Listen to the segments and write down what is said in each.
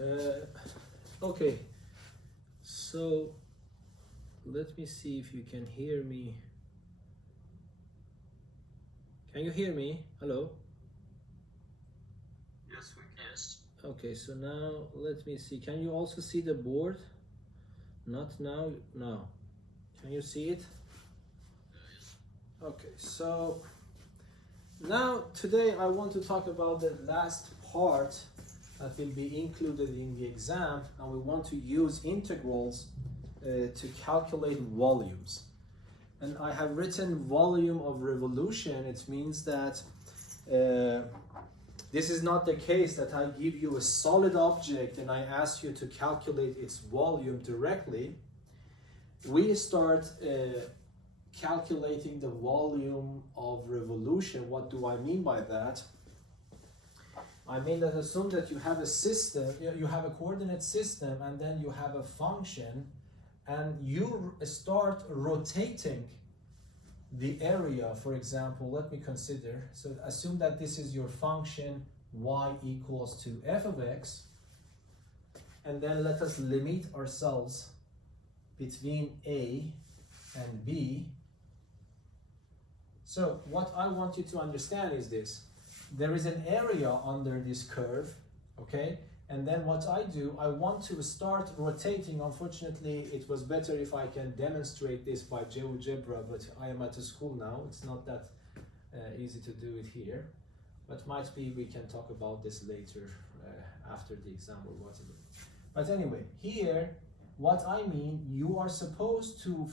Okay, so let me see if you can hear me. Can you hear me? Hello? Yes, we can. Yes. Okay, so now let me see. Can you also see the board? Not now? No. Can you see it? Yes. Okay, so now today I want to talk about the last part that will be included in the exam, and we want to use integrals to calculate volumes. And I have written volume of revolution. It means that this is not the case that I give you a solid object and I ask you to calculate its volume directly. We start calculating the volume of revolution. What do I mean by that? I mean that assume that you have a system, you have a coordinate system, and then you have a function, and you start rotating the area. For example, let me consider, so assume that this is your function y equals to f of x, and then let us limit ourselves between a and b. So what I want you to understand is this. There is an area under this curve, okay? And then what I do, I want to start rotating. Unfortunately, it was better if I can demonstrate this by GeoGebra, but I am at a school now. It's not that easy to do it here, but might be we can talk about this later after the exam or whatever. But anyway, here, what I mean, you are supposed to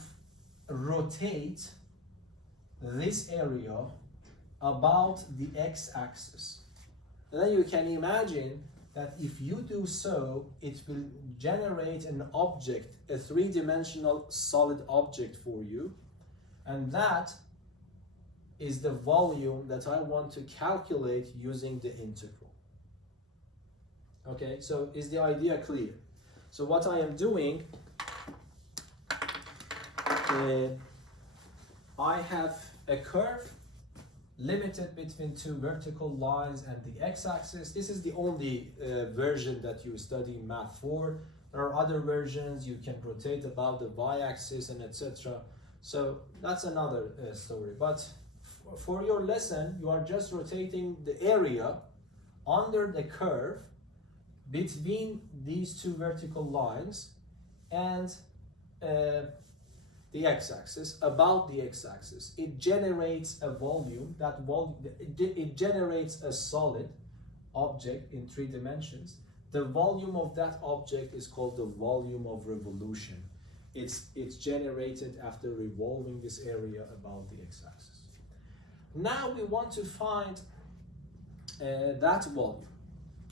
rotate this area about the x-axis. And then you can imagine that if you do so, it will generate an object, a three-dimensional solid object for you. And that is the volume that I want to calculate using the integral. Okay, so is the idea clear? So what I am doing, I have a curve limited between two vertical lines and the x-axis. This is the only version that you study in Math 4. There are other versions. You can rotate about the y-axis and etc. So that's another story. But for your lesson, you are just rotating the area under the curve between these two vertical lines and the x-axis, about the x-axis. It generates a volume. That it generates a solid object in 3 dimensions. The volume of that object is called the volume of revolution. It's generated after revolving this area about the x-axis. Now we want to find that volume.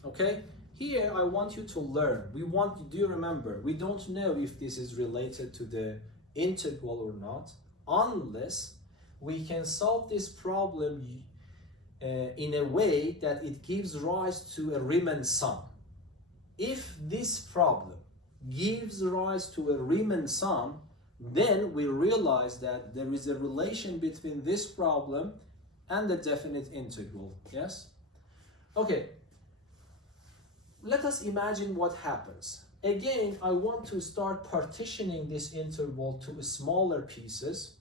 Okay? Here I want you to learn. Do you remember? We don't know if this is related to the integral or not, unless we can solve this problem in a way that it gives rise to a Riemann sum. If this problem gives rise to a Riemann sum, then we realize that there is a relation between this problem and the definite integral. Yes? Okay. Let us imagine what happens. Again, I want to start partitioning this interval to smaller pieces.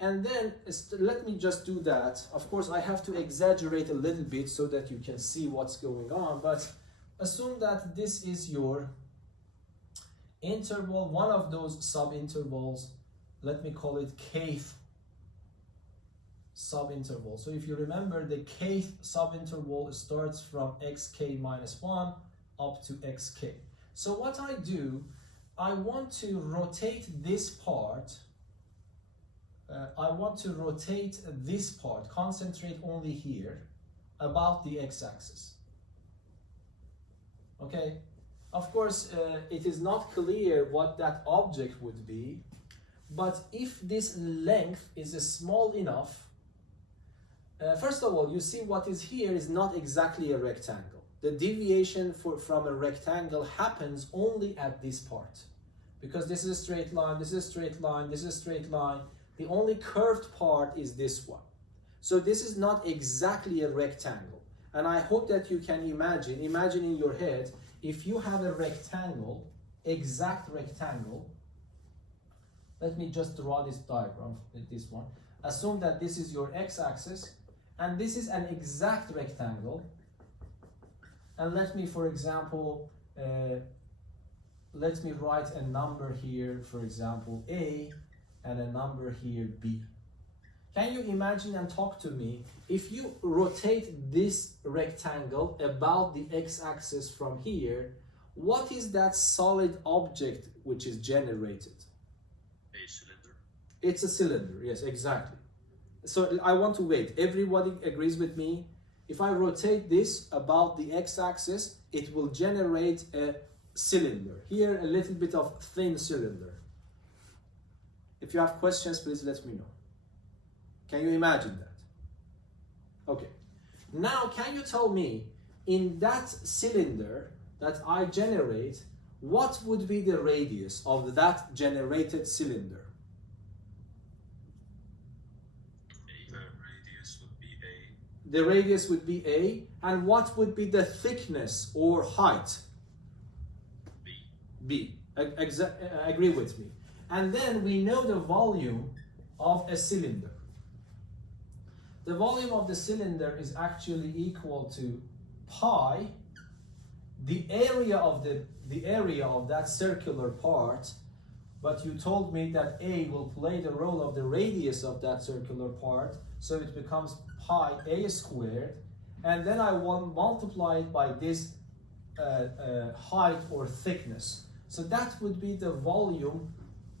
And then let me just do that. Of course, I have to exaggerate a little bit so that you can see what's going on. But assume that this is your interval, one of those subintervals. Let me call it kth subinterval. So if you remember, the kth subinterval starts from xk minus 1 up to xk. So what I do, I want to rotate this part. Concentrate only here, about the x-axis. Okay? Of course, it is not clear what that object would be, but if this length is small enough, first of all, you see what is here is not exactly a rectangle. The deviation from a rectangle happens only at this part. Because this is a straight line, this is a straight line, this is a straight line. The only curved part is this one. So this is not exactly a rectangle. And I hope that you can imagine in your head, if you have a rectangle, exact rectangle, let me just draw this diagram with this one. Assume that this is your x-axis, and this is an exact rectangle. And let me, for example, let me write a number here, for example, A, and a number here, B. Can you imagine and talk to me, if you rotate this rectangle about the x-axis from here, what is that solid object which is generated? A cylinder. It's a cylinder, yes, exactly. So I want to wait. Everybody agrees with me? If I rotate this about the x-axis, it will generate a cylinder. Here, a little bit of thin cylinder. If you have questions, please let me know. Can you imagine that? Okay. Now, can you tell me, in that cylinder that I generate, what would be the radius of that generated cylinder? The radius would be A, and what would be the thickness or height? B. Agree with me. And then we know the volume of a cylinder. The volume of the cylinder is actually equal to pi, the area of that circular part, but you told me that A will play the role of the radius of that circular part, so it becomes pi A squared, and then I will multiply it by this height or thickness. So that would be the volume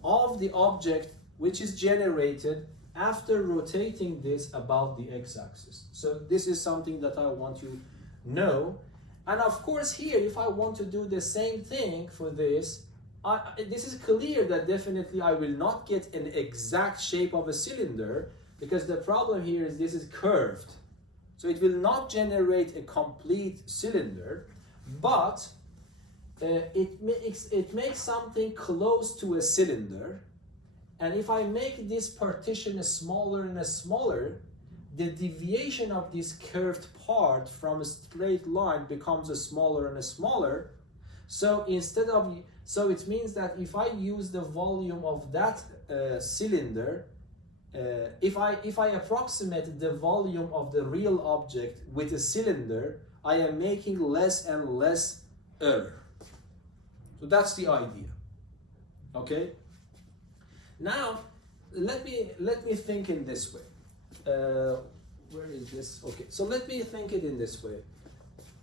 of the object which is generated after rotating this about the x-axis. So this is something that I want you to know. And of course here, if I want to do the same thing for this, this is clear that definitely I will not get an exact shape of a cylinder, because the problem here is this is curved. So it will not generate a complete cylinder, but it makes something close to a cylinder. And if I make this partition smaller and smaller, the deviation of this curved part from a straight line becomes smaller and smaller. So so it means that if I use the volume of that cylinder, if I approximate the volume of the real object with a cylinder, I am making less and less error. So that's the idea. Okay. Now let me think in this way. Where is this? Okay. So let me think it in this way.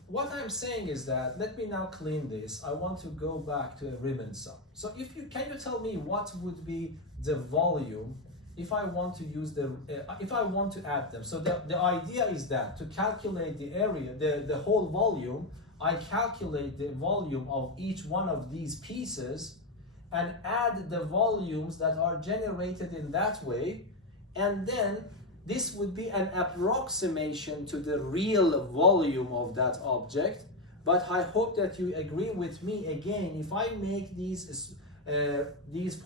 What I'm saying is that, let me now clean this. I want to go back to a Riemann sum. So can you tell me what would be the volume if I want to use if I want to add them? So the idea is that to calculate the area, the whole volume, I calculate the volume of each one of these pieces and add the volumes that are generated in that way, and then this would be an approximation to the real volume of that object. But I hope that you agree with me again, if I make these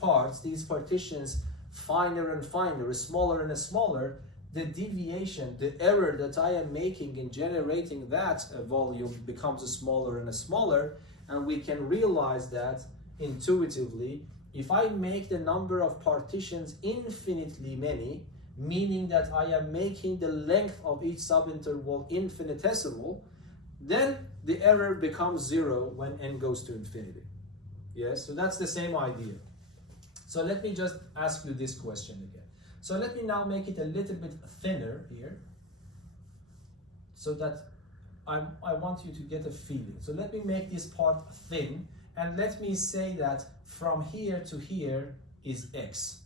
parts, these partitions, finer and finer, smaller and smaller, the deviation, the error that I am making in generating that volume becomes smaller and smaller, and we can realize that intuitively. If I make the number of partitions infinitely many, meaning that I am making the length of each subinterval infinitesimal, then the error becomes 0 when n goes to infinity. Yes, so that's the same idea. So let me just ask you this question again. So let me now make it a little bit thinner here, so that I want you to get a feeling. So let me make this part thin, and let me say that from here to here is x.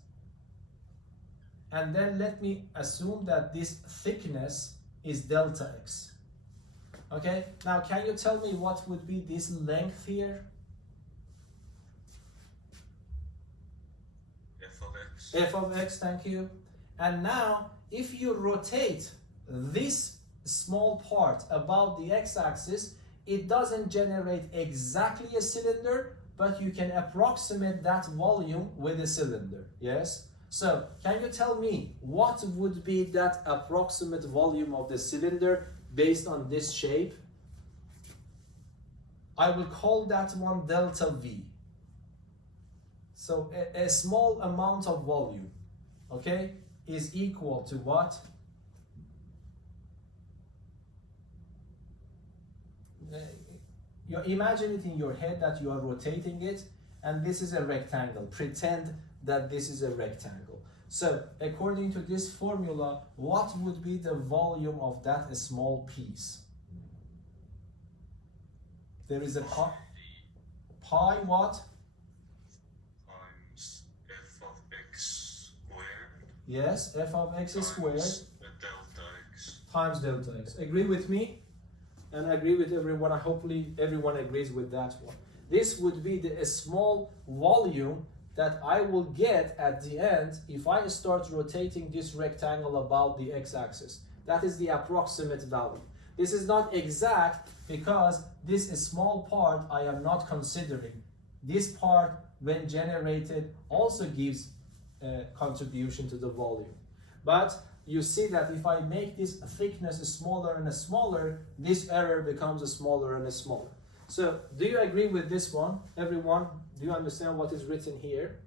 And then let me assume that this thickness is delta x. Okay, now can you tell me what would be this length here? F of x. F of x, thank you. And now, if you rotate this small part about the x-axis, it doesn't generate exactly a cylinder, but you can approximate that volume with a cylinder, yes? So, can you tell me what would be that approximate volume of the cylinder based on this shape, I will call that one delta V. So a small amount of volume, okay, is equal to what? You imagine it in your head that you are rotating it, and this is a rectangle. Pretend that this is a rectangle. So according to this formula, what would be the volume of that small piece? There is a pi what? Times f of x squared. Yes, f of x squared Times delta x. times delta x. Agree with me? And agree with everyone. Hopefully everyone agrees with that one. This would be a small volume that I will get at the end if I start rotating this rectangle about the x-axis. That is the approximate value. This is not exact because this small part I am not considering. This part, when generated, also gives a contribution to the volume. But you see that if I make this thickness smaller and smaller, this error becomes smaller and smaller. So, do you agree with this one? Everyone, do you understand what is written here?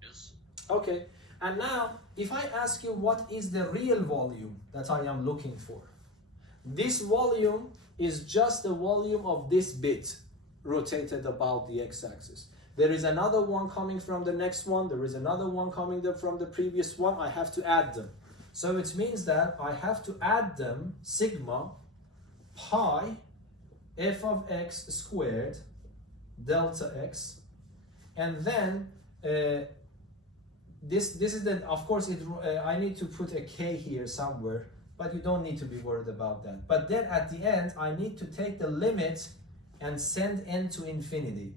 Yes. Okay, and now, if I ask you what is the real volume that I am looking for? This volume is just the volume of this bit rotated about the x-axis. There is another one coming from the next one. There is another one coming from the previous one. I have to add them. So it means that I have to add them, sigma pi f of x squared delta x. And then this is the, of course, I need to put a k here somewhere, but you don't need to be worried about that. But then at the end, I need to take the limit and send n to infinity.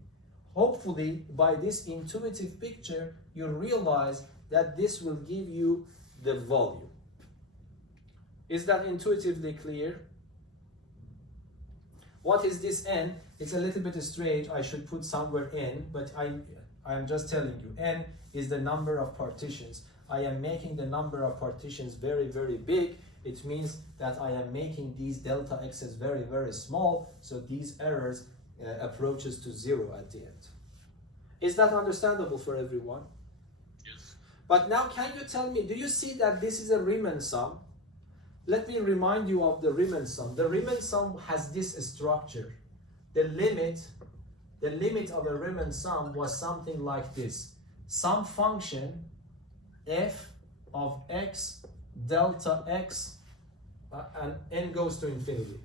Hopefully, by this intuitive picture, you realize that this will give you the volume. Is that intuitively clear? What is this n? It's a little bit strange. I should put somewhere n, but I'm just telling you. N is the number of partitions. I am making the number of partitions very, very big. It means that I am making these delta x's very, very small, so these errors approaches to 0 at the end. Is that understandable for everyone? Yes. But now can you tell me, do you see that this is a Riemann sum? Let me remind you of the Riemann sum. The Riemann sum has this structure. The limit of a Riemann sum was something like this. Some function f of x delta x and n goes to infinity.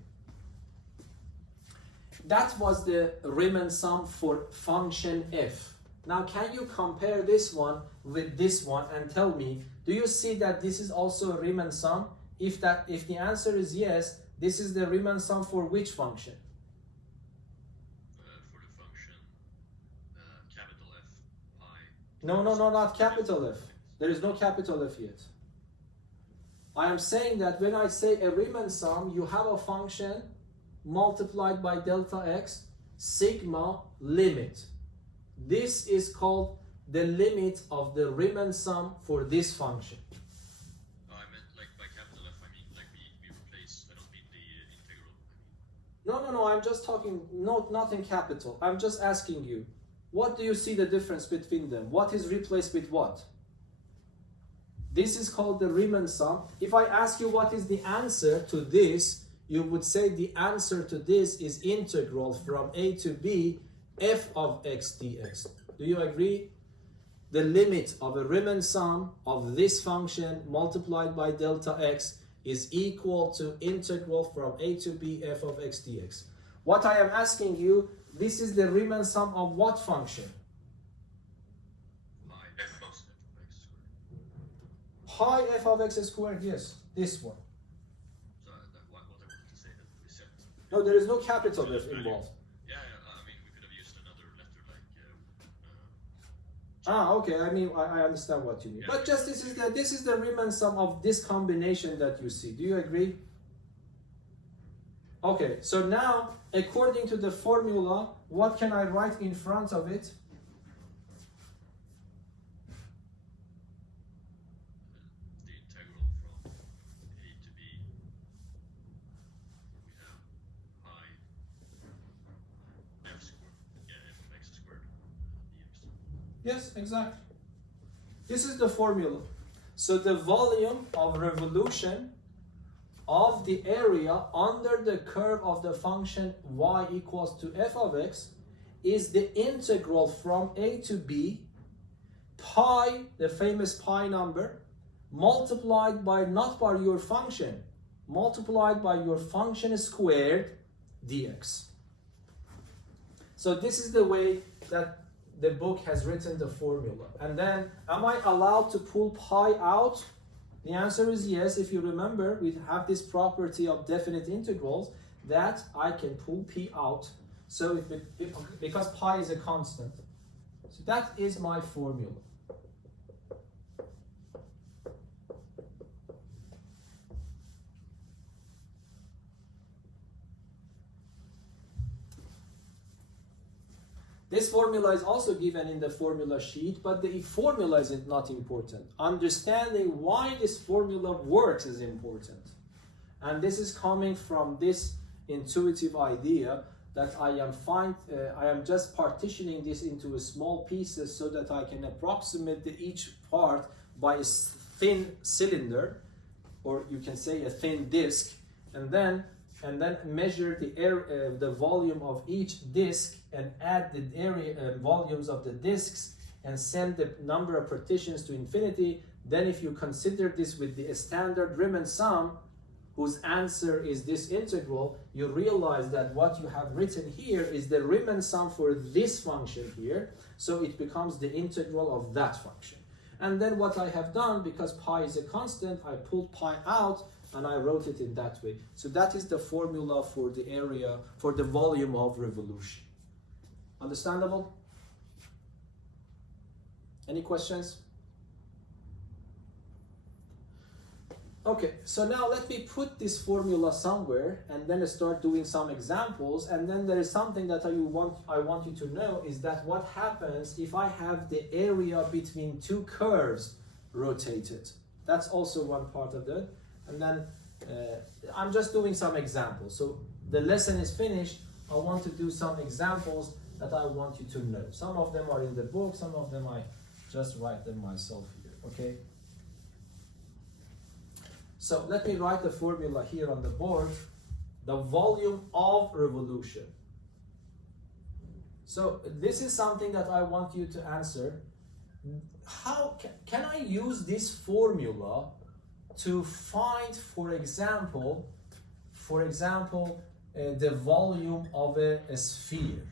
That was the Riemann sum for function f. Now can you compare this one with this one and tell me, do you see that this is also a Riemann sum? If the answer is yes, this is the Riemann sum for which function? For the function capital F pi. No, not capital F. There is no capital F yet. I am saying that when I say a Riemann sum, you have a function multiplied by delta x, sigma limit. This is called the limit of the Riemann sum for this function. I meant like by capital F, I mean like we replace, I don't mean the integral. No, I'm just talking, not in capital. I'm just asking you, what do you see the difference between them? What is replaced with what? This is called the Riemann sum. If I ask you what is the answer to this, you would say the answer to this is integral from a to b f of x dx. Do you agree? The limit of a Riemann sum of this function multiplied by delta x is equal to integral from a to b f of x dx. What I am asking you, this is the Riemann sum of what function? Pi f of x squared. Pi f of x squared, yes, this one. So what I wanted to say that we said. No, there is no capital F involved. Yeah, I mean we could have used another letter like. Okay. I mean, I understand what you mean. Yeah. But just this is the Riemann sum of this combination that you see. Do you agree? Okay. So now, according to the formula, what can I write in front of it? The integral from a to b Yes, exactly. This is the formula. So the volume of revolution of the area under the curve of the function y equals to f of x is the integral from a to b, pi, the famous pi number, multiplied by not by your function, multiplied by your function squared dx. So this is the way that the book has written the formula. And then, am I allowed to pull pi out? The answer is yes. If you remember, we have this property of definite integrals that I can pull p out. So because pi is a constant. So that is my formula. This formula is also given in the formula sheet, but the formula is not important. Understanding why this formula works is important. And this is coming from this intuitive idea that I am just partitioning this into small pieces so that I can approximate each part by a thin cylinder, or you can say a thin disk, and then measure the volume of each disk and add the area volumes of the disks and send the number of partitions to infinity. Then if you consider this with the standard Riemann sum, whose answer is this integral, you realize that what you have written here is the Riemann sum for this function here, so it becomes the integral of that function. And then what I have done, because pi is a constant, I pulled pi out and I wrote it in that way. So that is the formula for the area, for the volume of revolution. Understandable? Any questions? Okay, so now let me put this formula somewhere and then start doing some examples. And then there is something that I want you to know is that what happens if I have the area between two curves rotated. That's also one part of it. And then I'm just doing some examples. So the lesson is finished. I want to do some examples that I want you to know. Some of them are in the book, some of them I just write them myself here, okay? So let me write the formula here on the board. The volume of revolution. So this is something that I want you to answer. How can I use this formula to find, for example, the volume of a sphere?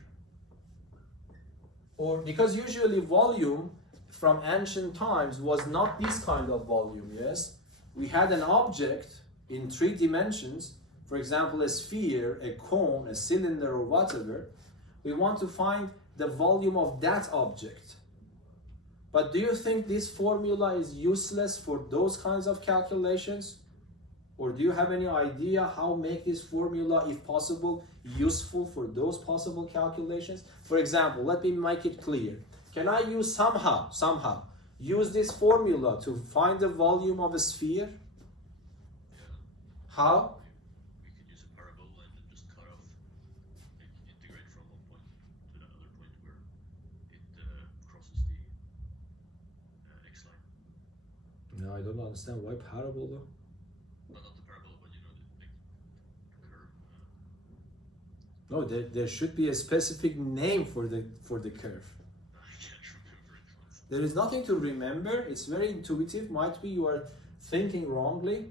Or because usually volume from ancient times was not this kind of volume, yes? We had an object in 3 dimensions, for example, a sphere, a cone, a cylinder, or whatever. We want to find the volume of that object. But do you think this formula is useless for those kinds of calculations? Or do you have any idea how make this formula, if possible, useful for those possible calculations? For example, let me make it clear. Can I use somehow, use this formula to find the volume of a sphere? Yeah. How? We could use a parabola and then just cut off, integrate from one point to another point where it crosses the x line. No, I don't understand. Why parabola? No, not the parabola, but you know, the curve. No, there should be a specific name for the curve. I can't remember it. There is nothing to remember. It's very intuitive. Might be you are thinking wrongly.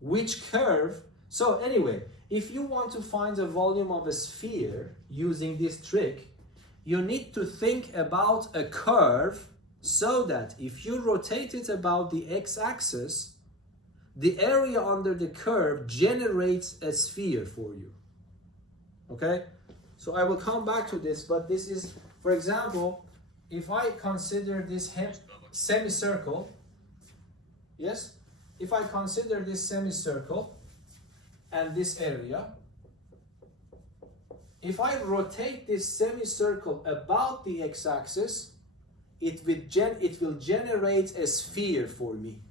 Which curve? So anyway, if you want to find the volume of a sphere using this trick, you need to think about a curve so that if you rotate it about the x-axis, the area under the curve generates a sphere for you. Okay? So I will come back to this, but this is, for example, if I consider this semicircle, yes? If I consider this semicircle and this area, if I rotate this semicircle about the x-axis, it will generate a sphere for me.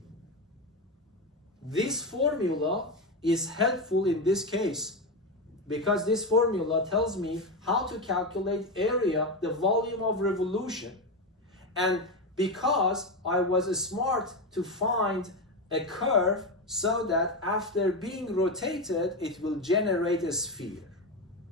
This formula is helpful in this case because this formula tells me how to calculate area, the volume of revolution. And because I was smart to find a curve so that after being rotated, it will generate a sphere.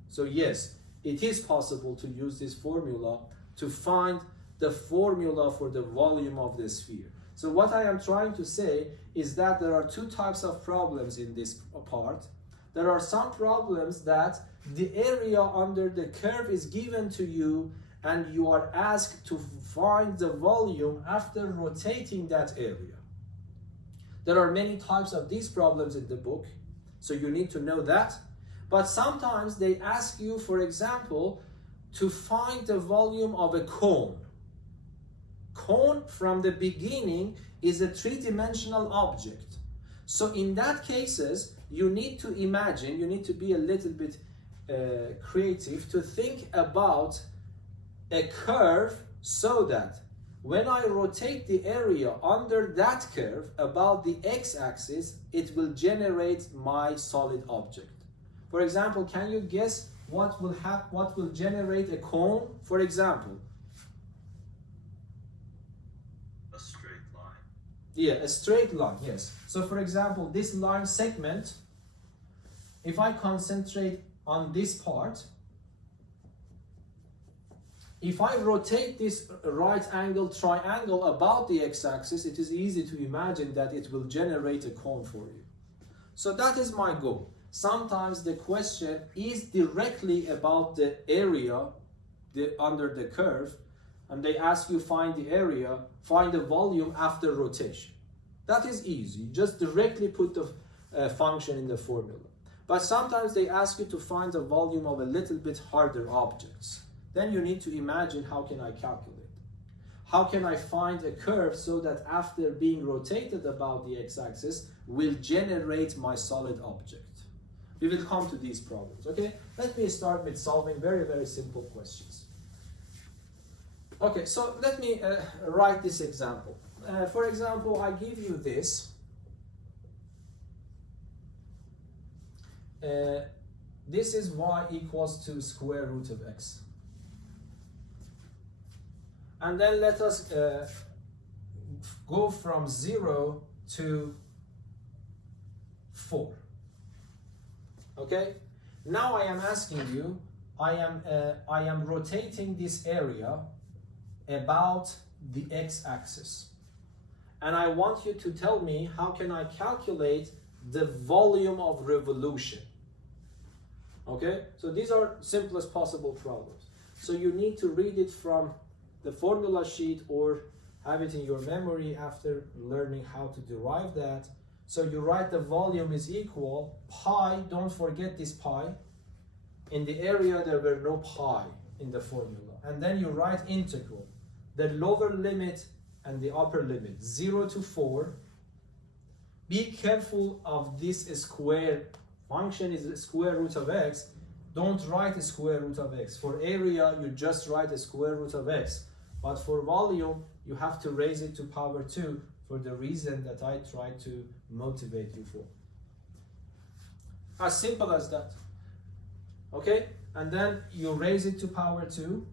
So yes, it is possible to use this formula to find the formula for the volume of the sphere. So what I am trying to say is that there are two types of problems in this part. There are some problems that the area under the curve is given to you and you are asked to find the volume after rotating that area. There are many types of these problems in the book, so you need to know that. But sometimes they ask you, for example, to find the volume of a cone. Cone from the beginning is a three-dimensional object. So in that cases, you need to imagine, you need to be a little bit creative to think about a curve so that when I rotate the area under that curve about the x-axis, it will generate my solid object. For example, can you guess what will generate a cone? For example, A straight line. yeah, a straight line, yes. So for example, this line segment, if I concentrate on this part, if I rotate this right angle triangle about the x-axis, it is easy to imagine that it will generate a cone for you. So that is my goal. Sometimes the question is directly about the area under the curve, and they ask you find the area, find the volume after rotation. That is easy. Just directly put the function in the formula. But sometimes they ask you to find the volume of a little bit harder objects. Then you need to imagine, how can I calculate? How can I find a curve so that after being rotated about the x-axis will generate my solid object? We will come to these problems, okay? Let me start with solving very, very simple questions. Okay, so let me write this example. For example, I give you this. This is y equals to square root of x. And then let us go from 0 to 4. Okay? Now I am asking you, I am rotating this area about the x-axis. And I want you to tell me, how can I calculate the volume of revolution? Okay? So these are simplest possible problems. So you need to read it from the formula sheet or have it in your memory after learning how to derive that. So you write the volume is equal pi, don't forget this pi. In the area there were no pi in the formula. And then you write integral, the lower limit and the upper limit, 0 to 4. Be careful of this square function is the square root of x. Don't write the square root of x. For area, you just write the square root of x. But for volume, you have to raise it to power 2 for the reason that I tried to motivate you for. As simple as that. Okay? And then you raise it to power 2.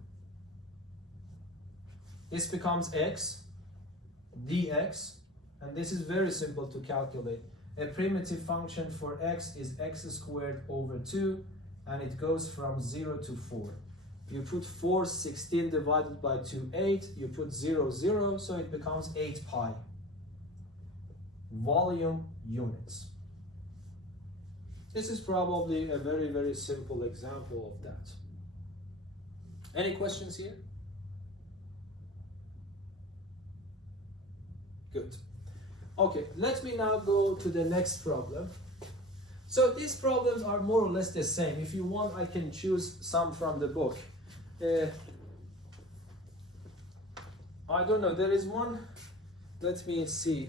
This becomes x dx. And this is very simple to calculate. A primitive function for x is x squared over 2. And it goes from 0 to 4. You put 4, 16 divided by 2, 8. You put 0, 0, so it becomes 8 pi. Volume units. This is probably a very, very simple example of that. Any questions here? Good. Okay, let me now go to the next problem. So these problems are more or less the same. If you want, I can choose some from the book. I don't know, there is one, let me see.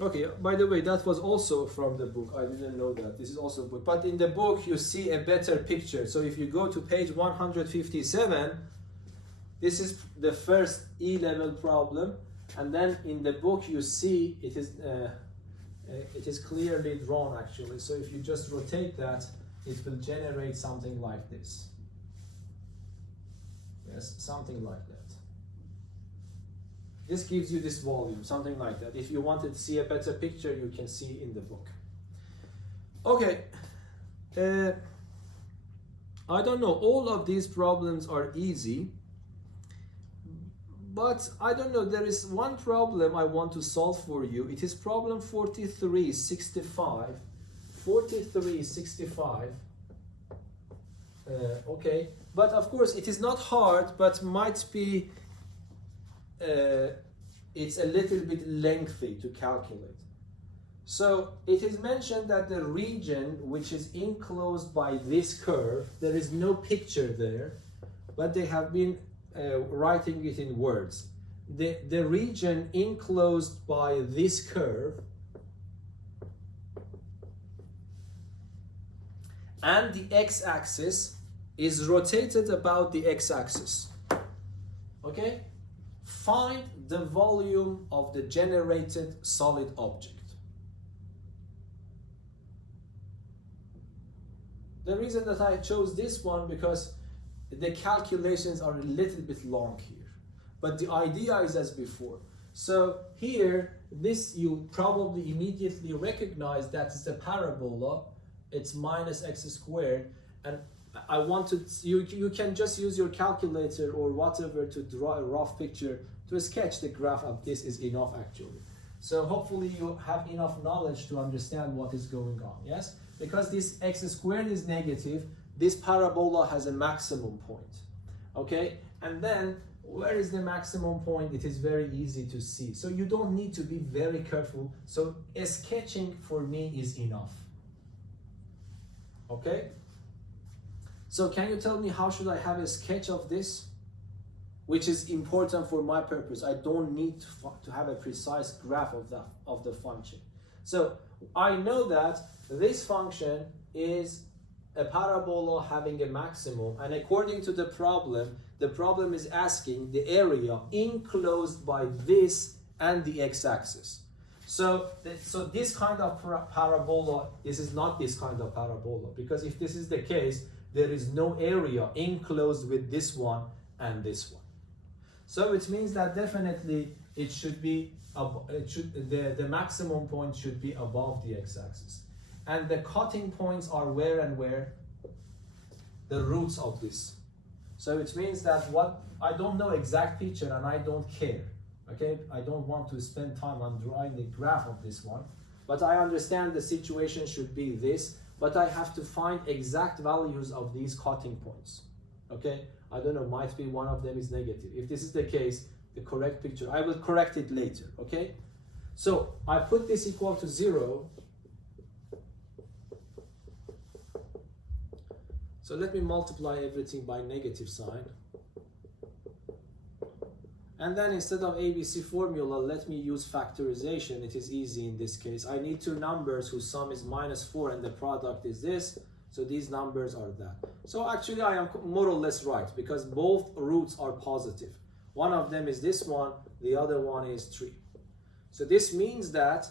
Okay, by the way, that was also from the book. I didn't know that. This is also a book. But in the book, you see a better picture. So if you go to page 157, This is the first E-level problem, and then in the book you see it is clearly drawn actually. So if you just rotate that, it will generate something like this. Yes, something like that. This gives you this volume, something like that. If you wanted to see a better picture, you can see in the book. Okay. I don't know, all of these problems are easy, but I don't know, there is one problem I want to solve for you. It is problem 4365. 4365. Okay, but of course it is not hard, but might be it's a little bit lengthy to calculate. So it is mentioned that the region which is enclosed by this curve, there is no picture there, but they have been writing it in words. The region enclosed by this curve and the x-axis is rotated about the x-axis. Okay? Find the volume of the generated solid object. The reason that I chose this one because the calculations are a little bit long here, but the idea is as before. So here, this you probably immediately recognize that is the parabola. It's minus x squared, and I want to, you can just use your calculator or whatever to draw a rough picture to sketch the graph of this is enough actually. So hopefully you have enough knowledge to understand what is going on, yes? Because this x squared is negative, this parabola has a maximum point, okay? And then, where is the maximum point? It is very easy to see. So you don't need to be very careful. So sketching for me is enough, okay? So can you tell me how should I have a sketch of this? Which is important for my purpose. I don't need to have a precise graph of the function. So I know that this function is a parabola having a maximum, and according to the problem is asking the area enclosed by this and the x-axis. So this kind of parabola, this is not this kind of parabola, because if this is the case, there is no area enclosed with this one and this one. So it means that definitely it should be, the maximum point should be above the x-axis. And the cutting points are where and where? The roots of this. So it means that I don't know exact picture and I don't care. Okay, I don't want to spend time on drawing the graph of this one, but I understand the situation should be this, but I have to find exact values of these cutting points. Okay, I don't know, might be one of them is negative. If this is the case, the correct picture, I will correct it later, okay? So I put this equal to 0. So let me multiply everything by negative sign. And then instead of ABC formula, let me use factorization. It is easy in this case. I need two numbers whose sum is -4 and the product is this. So these numbers are that. So actually I am more or less right because both roots are positive. One of them is this one, the other one is 3. So this means that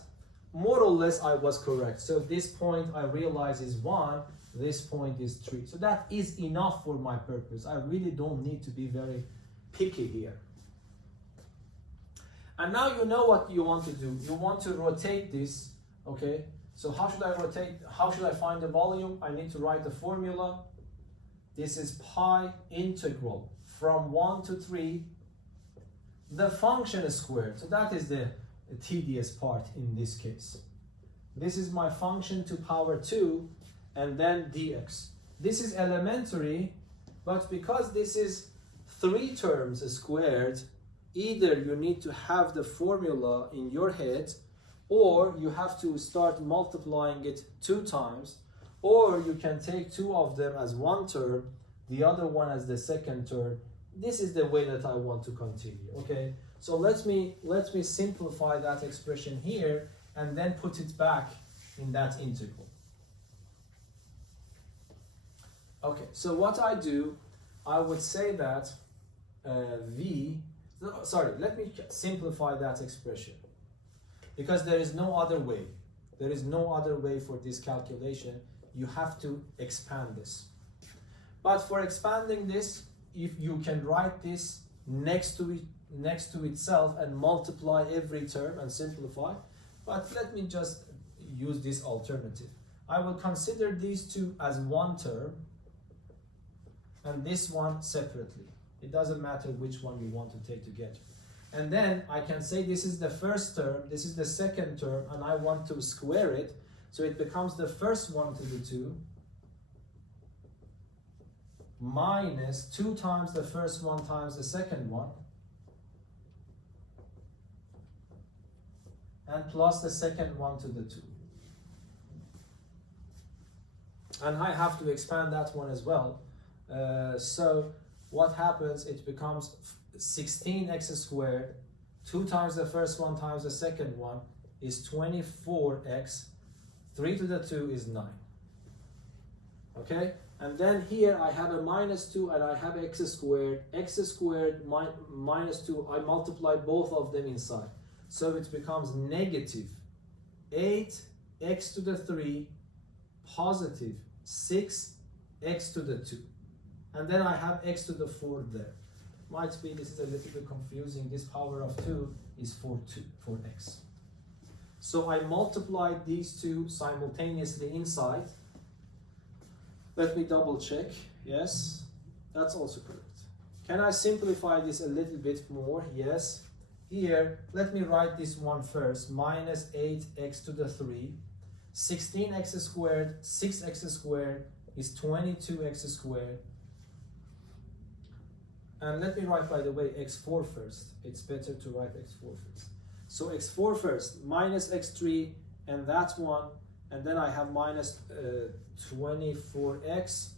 more or less I was correct. So this point I realize is 1, this point is 3. So that is enough for my purpose. I really don't need to be very picky here. And now you know what you want to do. You want to rotate this, okay? So how should I rotate? How should I find the volume? I need to write the formula. This is pi integral from 1 to 3, the function squared. So that is the tedious part in this case. This is my function to power 2 and then dx. This is elementary, but because this is 3 terms squared, either you need to have the formula in your head, or you have to start multiplying it 2 times, or you can take 2 of them as 1 term, the other one as the second term. This is the way that I want to continue, okay? So let me simplify that expression here and then put it back in that integral. Okay, so what I do, I would say that v, no, sorry, let me simplify that expression, because there is no other way. There is no other way for this calculation. You have to expand this. But for expanding this, if you can write this next to itself and multiply every term and simplify. But let me just use this alternative. I will consider these two as one term and this one separately. It doesn't matter which one we want to take together. And then I can say this is the first term, this is the second term, and I want to square it. So it becomes the first one to the 2 minus 2 times the first one times the second one, and plus the second one to the 2. And I have to expand that one as well. So what happens, it becomes 16x squared, 2 times the first one times the second one is 24x, 3 to the 2 is 9. Okay? And then here I have a minus 2 and I have x squared minus 2, I multiply both of them inside. So it becomes negative 8x to the 3 positive 6x to the 2. And then I have x to the 4 there. Might be this is a little bit confusing. This power of 2 is 4x. So I multiplied these two simultaneously inside. Let me double check. Yes, that's also correct. Can I simplify this a little bit more? Yes. Here, let me write this one first. Minus 8x to the 3. 16x squared, 6x squared is 22x squared. And let me write, by the way, x4 first. It's better to write x4 first. So x4 first, minus x3, and that one. And then I have minus 24x.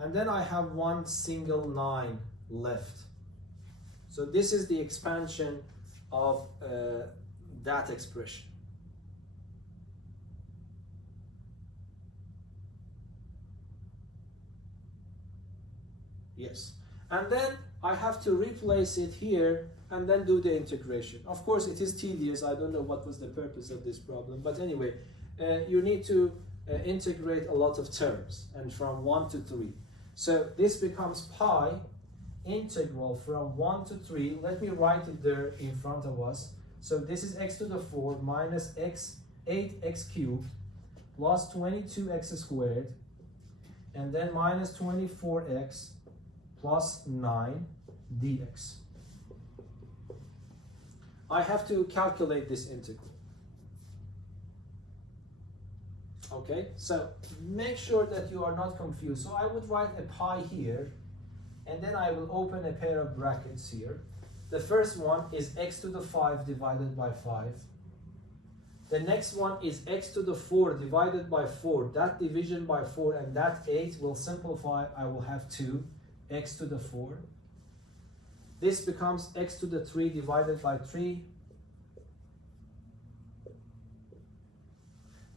And then I have one single 9 left. So this is the expansion of that expression. Yes. And then I have to replace it here and then do the integration. Of course, it is tedious. I don't know what was the purpose of this problem. But anyway, you need to integrate a lot of terms, and from 1 to 3. So this becomes pi integral from 1 to 3. Let me write it there in front of us. So this is x to the 4 minus 8x cubed plus 22x squared, and then minus 24x plus 9 dx. I have to calculate this integral. Okay, so make sure that you are not confused. So I would write a pi here, and then I will open a pair of brackets here. The first one is x to the 5 divided by 5. The next one is x to the 4 divided by 4. That division by 4 and that 8 will simplify. I will have 2. X to the 4. This becomes x to the 3 divided by 3.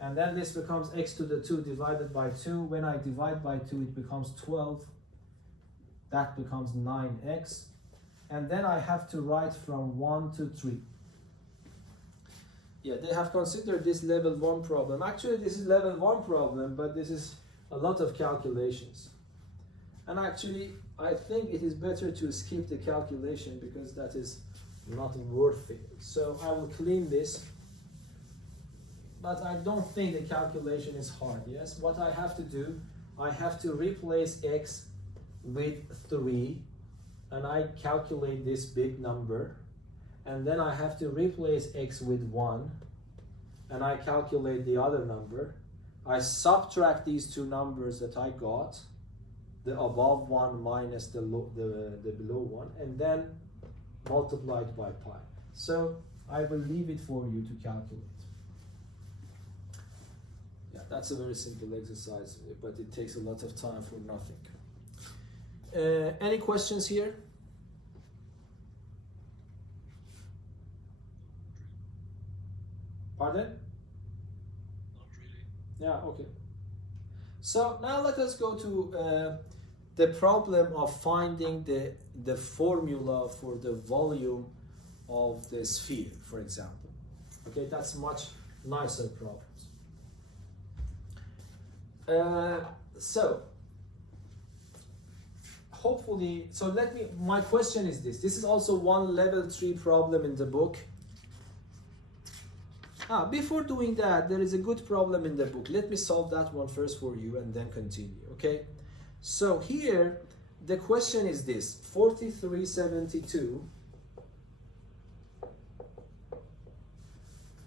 And then this becomes x to the 2 divided by 2. When I divide by 2, it becomes 12. That becomes 9x. And then I have to write from 1 to 3. Yeah, they have considered this level 1 problem. Actually, this is level 1 problem, but this is a lot of calculations. And actually, I think it is better to skip the calculation because that is not worth it. So I will clean this. But I don't think the calculation is hard, yes? What I have to do, I have to replace x with 3. And I calculate this big number. And then I have to replace x with 1. And I calculate the other number. I subtract these two numbers that I got. The above one minus the below one, and then multiplied by pi. So I will leave it for you to calculate. Yeah, that's a very simple exercise, but it takes a lot of time for nothing. Any questions here? Pardon? Not really. Yeah, okay. So now let us go to the problem of finding the formula for the volume of the sphere, for example. Okay, that's much nicer problems. So hopefully, my question is this. This is also one level 3 problem in the book. Before doing that, there is a good problem in the book. Let me solve that one first for you and then continue, okay? So here, the question is this, 4372.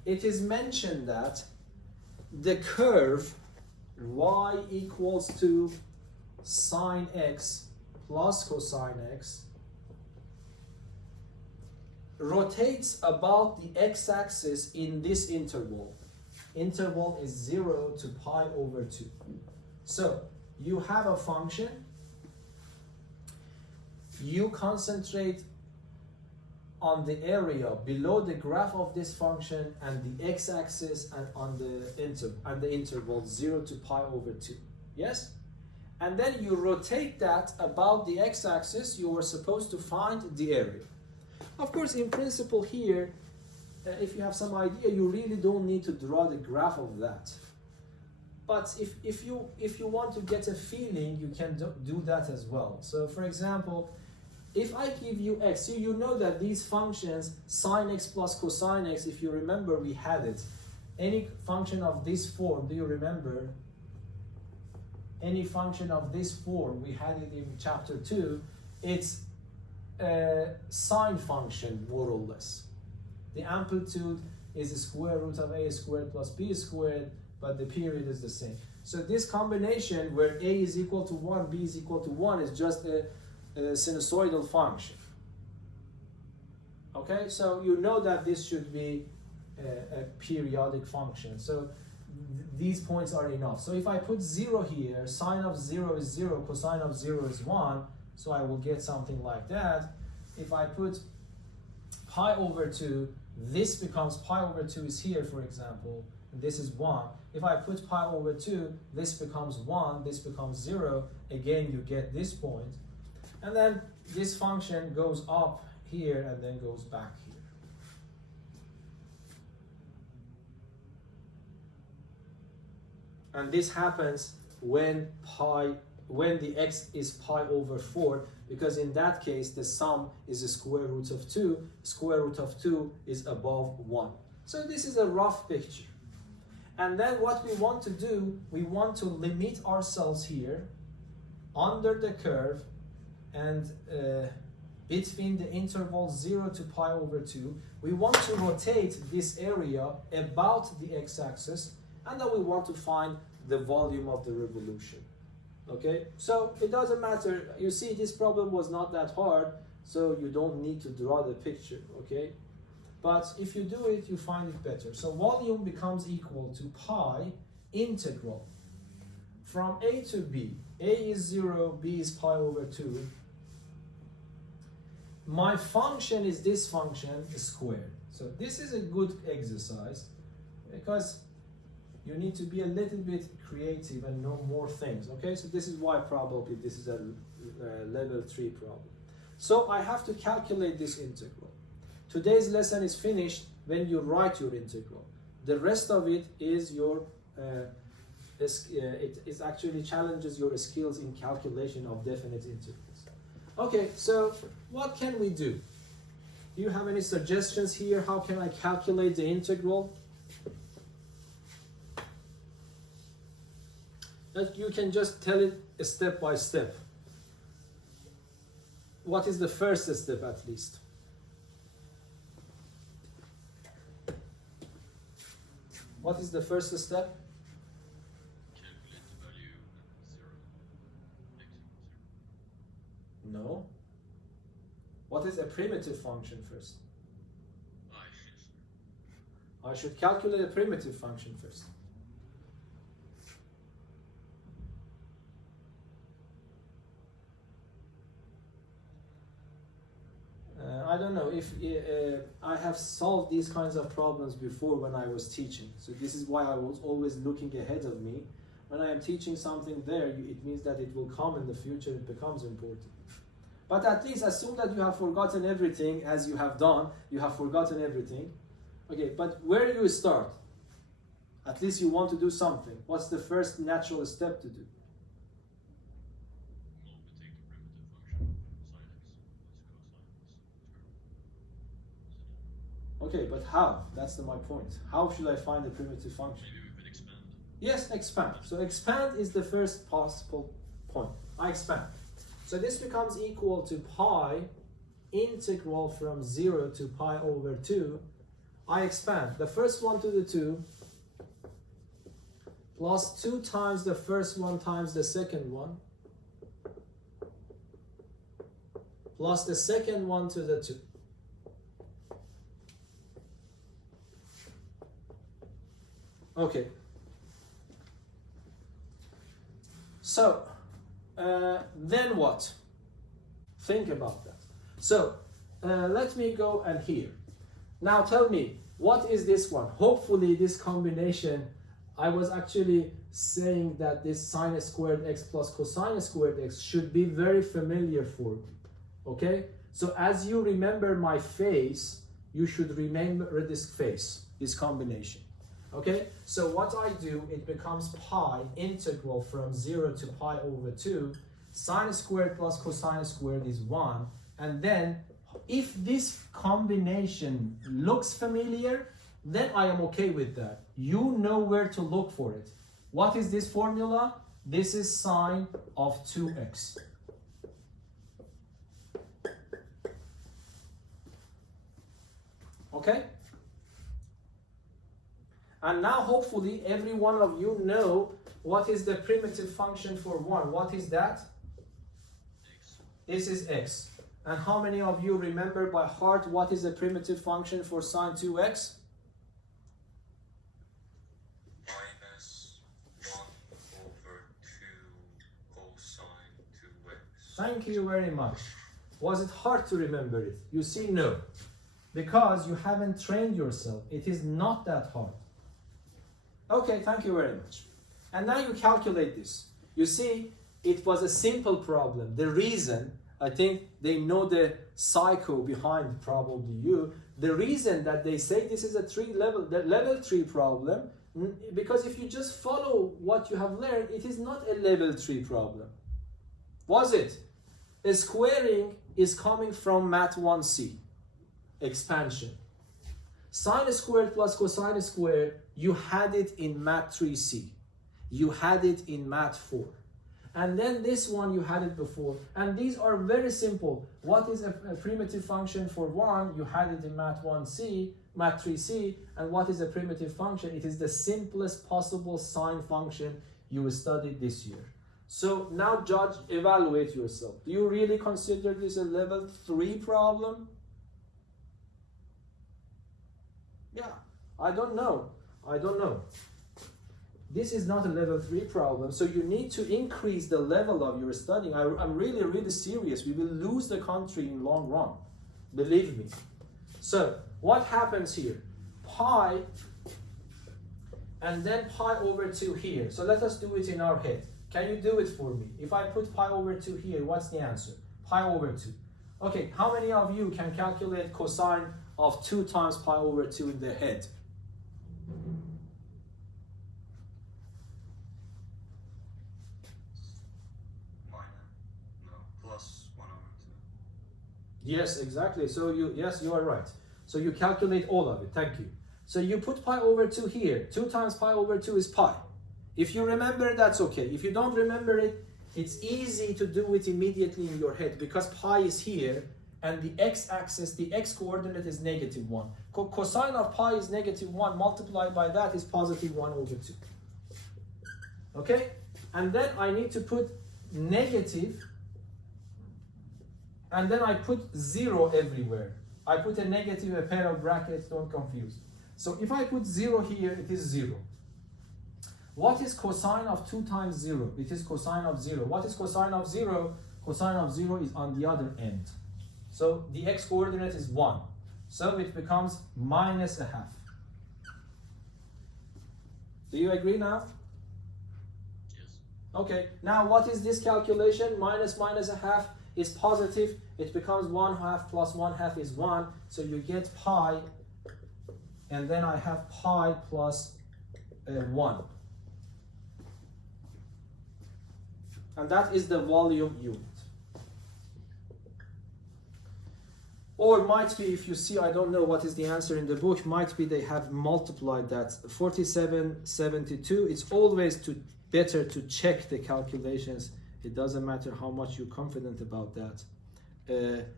It is mentioned that the curve y equals to sine x plus cosine x rotates about the x-axis in this interval. Interval is 0 to pi over 2. So you have a function, you concentrate on the area below the graph of this function and the x-axis and on the interval 0 to pi over 2. Yes? And then you rotate that about the x-axis. You are supposed to find the area. Of course, in principle here, if you have some idea, you really don't need to draw the graph of that. But if you want to get a feeling, you can do that as well. So for example, if I give you x, you know that these functions, sine x plus cosine x, if you remember, we had it. Any function of this form, do you remember? Any function of this form, we had it in chapter 2, it's a sine function, more or less. The amplitude is the square root of a squared plus b squared, but the period is the same. So this combination where a is equal to 1, b is equal to 1 is just a sinusoidal function. Okay, so you know that this should be a periodic function. So these points are enough. So if I put 0 here, sine of 0 is 0, cosine of 0 is 1, so I will get something like that. If I put pi over 2, this becomes pi over 2 is here, for example, and this is 1. If I put pi over 2, this becomes 1, this becomes 0. Again, you get this point. And then this function goes up here and then goes back here. And this happens when the x is pi over 4, because in that case the sum is the square root of 2. Square root of 2 is above 1. So this is a rough picture. And then what we want to do, we want to limit ourselves here under the curve and between the interval 0 to pi over 2. We want to rotate this area about the x-axis, and then we want to find the volume of the revolution. Okay, so it doesn't matter. You see, this problem was not that hard, so you don't need to draw the picture. Okay, but if you do it, you find it better. So volume becomes equal to pi integral from a to b. A is 0, b is pi over 2. My function is this function squared. So this is a good exercise because you need to be a little bit creative and know more things. Okay, so this is why probably this is a level 3 problem. So I have to calculate this integral. Today's lesson is finished when you write your integral. The rest of it is your it actually challenges your skills in calculation of definite integrals. Okay, so what can we do? Do you have any suggestions here? How can I calculate the integral? You can just tell it step by step. What is the first step at least? What is the first step? Calculate the value at 0. X equals 0. No. What is a primitive function first? I should calculate a primitive function first. I don't know if I have solved these kinds of problems before when I was teaching. So this is why I was always looking ahead of me. when I am teaching something there, it means that it will come in the future, it becomes important. But at least assume that you have forgotten everything as you have done, you have forgotten everything. Okay, but where do you start? At least you want to do something. What's the first natural step to do? Okay, but how? That's my point. How should I find the primitive function? Maybe we could expand. Yes, expand. So expand is the first possible point. I expand. So this becomes equal to pi integral from 0 to pi over 2. I expand. The first one to the 2 plus 2 times the first one times the second one plus the second one to the 2. Okay. So, then what? Think about that. So, let me go and here. Now tell me, what is this one? Hopefully this combination, I was actually saying that this sine squared x plus cosine squared x should be very familiar for me. Okay? So as you remember my face, you should remember this face, this combination. Okay, so what I do, it becomes pi integral from 0 to pi over 2. Sine squared plus cosine squared is 1. And then, if this combination looks familiar, then I am okay with that. You know where to look for it. What is this formula? This is sine of 2x. Okay? And now hopefully every one of you know what is the primitive function for 1. What is that? X. This is x. And how many of you remember by heart what is the primitive function for sine 2x? Minus 1 over 2 cosine 2x. Thank you very much. Was it hard to remember it? You see, no. Because you haven't trained yourself. It is not that hard. Okay, thank you very much. And now you calculate this. You see, it was a simple problem. The reason, I think they know the psycho behind probably you. The reason that they say this is a level 3 problem, because if you just follow what you have learned, it is not a level 3 problem. Was it? A squaring is coming from Math 1C, expansion. Sine squared plus cosine squared, you had it in Math 3C. You had it in Math 4. And then this one, you had it before. And these are very simple. What is a primitive function for 1? You had it in Math 1C, Math 3C. And what is a primitive function? It is the simplest possible sine function you studied this year. So now judge, evaluate yourself. Do you really consider this a level 3 problem? Yeah, I don't know. This is not a level 3 problem, so you need to increase the level of your studying. I'm really, really serious. We will lose the country in long run. Believe me. So, what happens here? Pi, and then pi over 2 here. So let us do it in our head. Can you do it for me? If I put pi over 2 here, what's the answer? Pi over 2. Okay, how many of you can calculate cosine of 2 times pi over 2 in the head? Plus 1 over 2. Yes, exactly. So you are right. So you calculate all of it. Thank you. So you put pi over 2 here. 2 times pi over 2 is pi. If you remember, that's okay. If you don't remember it, it's easy to do it immediately in your head because pi is here and the x-axis, the x-coordinate is -1. Cosine of pi is -1 multiplied by that is +1 over 2. Okay? And then I need to put negative, and then I put 0 everywhere. I put a negative, a pair of brackets, don't confuse. So if I put 0 here, it is 0. What is cosine of 2 times 0? It is cosine of 0. What is cosine of 0? Cosine of 0 is on the other end. So the x-coordinate is 1. So it becomes -1/2. Do you agree now? Okay, now what is this calculation? Minus minus a half is positive. It becomes 1/2 plus 1/2 is 1. So you get pi, and then I have pi plus 1. And that is the volume unit. Or it might be, if you see, I don't know what is the answer in the book, might be they have multiplied that. 4772, it's always better to check the calculations. It doesn't matter how much you're confident about that.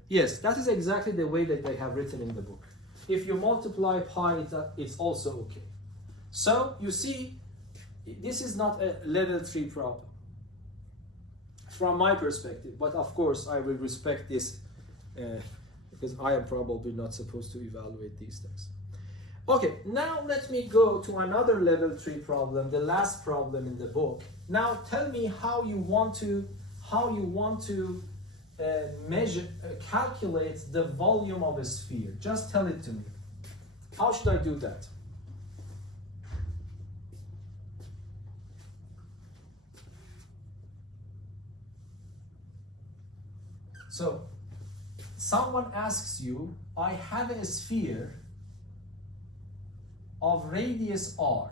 Yes, that is exactly the way that they have written in the book. If you multiply pi, it's also okay. So you see, this is not a level 3 problem from my perspective, but of course I will respect this because I am probably not supposed to evaluate these things. Okay, now let me go to another level 3 problem, the last problem in the book. Now tell me how you want to calculate the volume of a sphere. Just tell it to me. How should I do that? So, someone asks you, I have a sphere of radius r.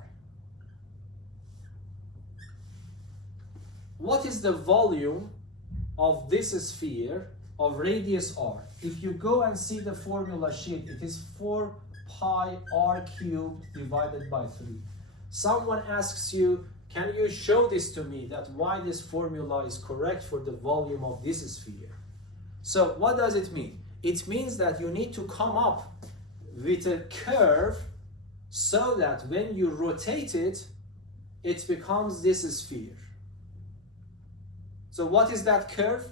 What is the volume of this sphere of radius r? If you go and see the formula sheet, it is 4 pi r cubed divided by 3. Someone asks you, can you show this to me, that why this formula is correct for the volume of this sphere? So what does it mean? It means that you need to come up with a curve so that when you rotate it, it becomes this sphere. So what is that curve?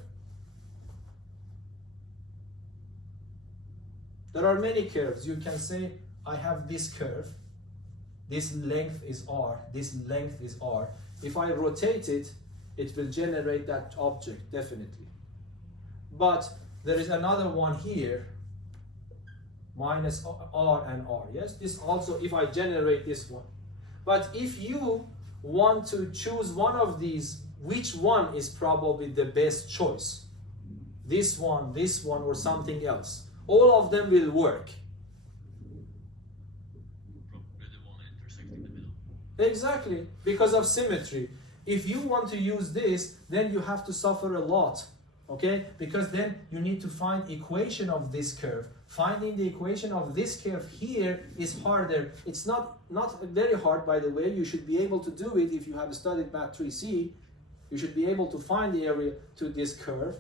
There are many curves. You can say, I have this curve. This length is r. This length is r. If I rotate it, it will generate that object, definitely. But there is another one here, minus r and r. Yes, this also, if I generate this one. But if you want to choose one of these, which one is probably the best choice? This one, or something else. All of them will work. Probably the one intersecting the middle. Exactly, because of symmetry. If you want to use this, then you have to suffer a lot. Okay, because then you need to find equation of this curve. Finding the equation of this curve here is harder. It's not very hard, by the way. You should be able to do it if you have studied Math 3C. You should be able to find the area to this curve.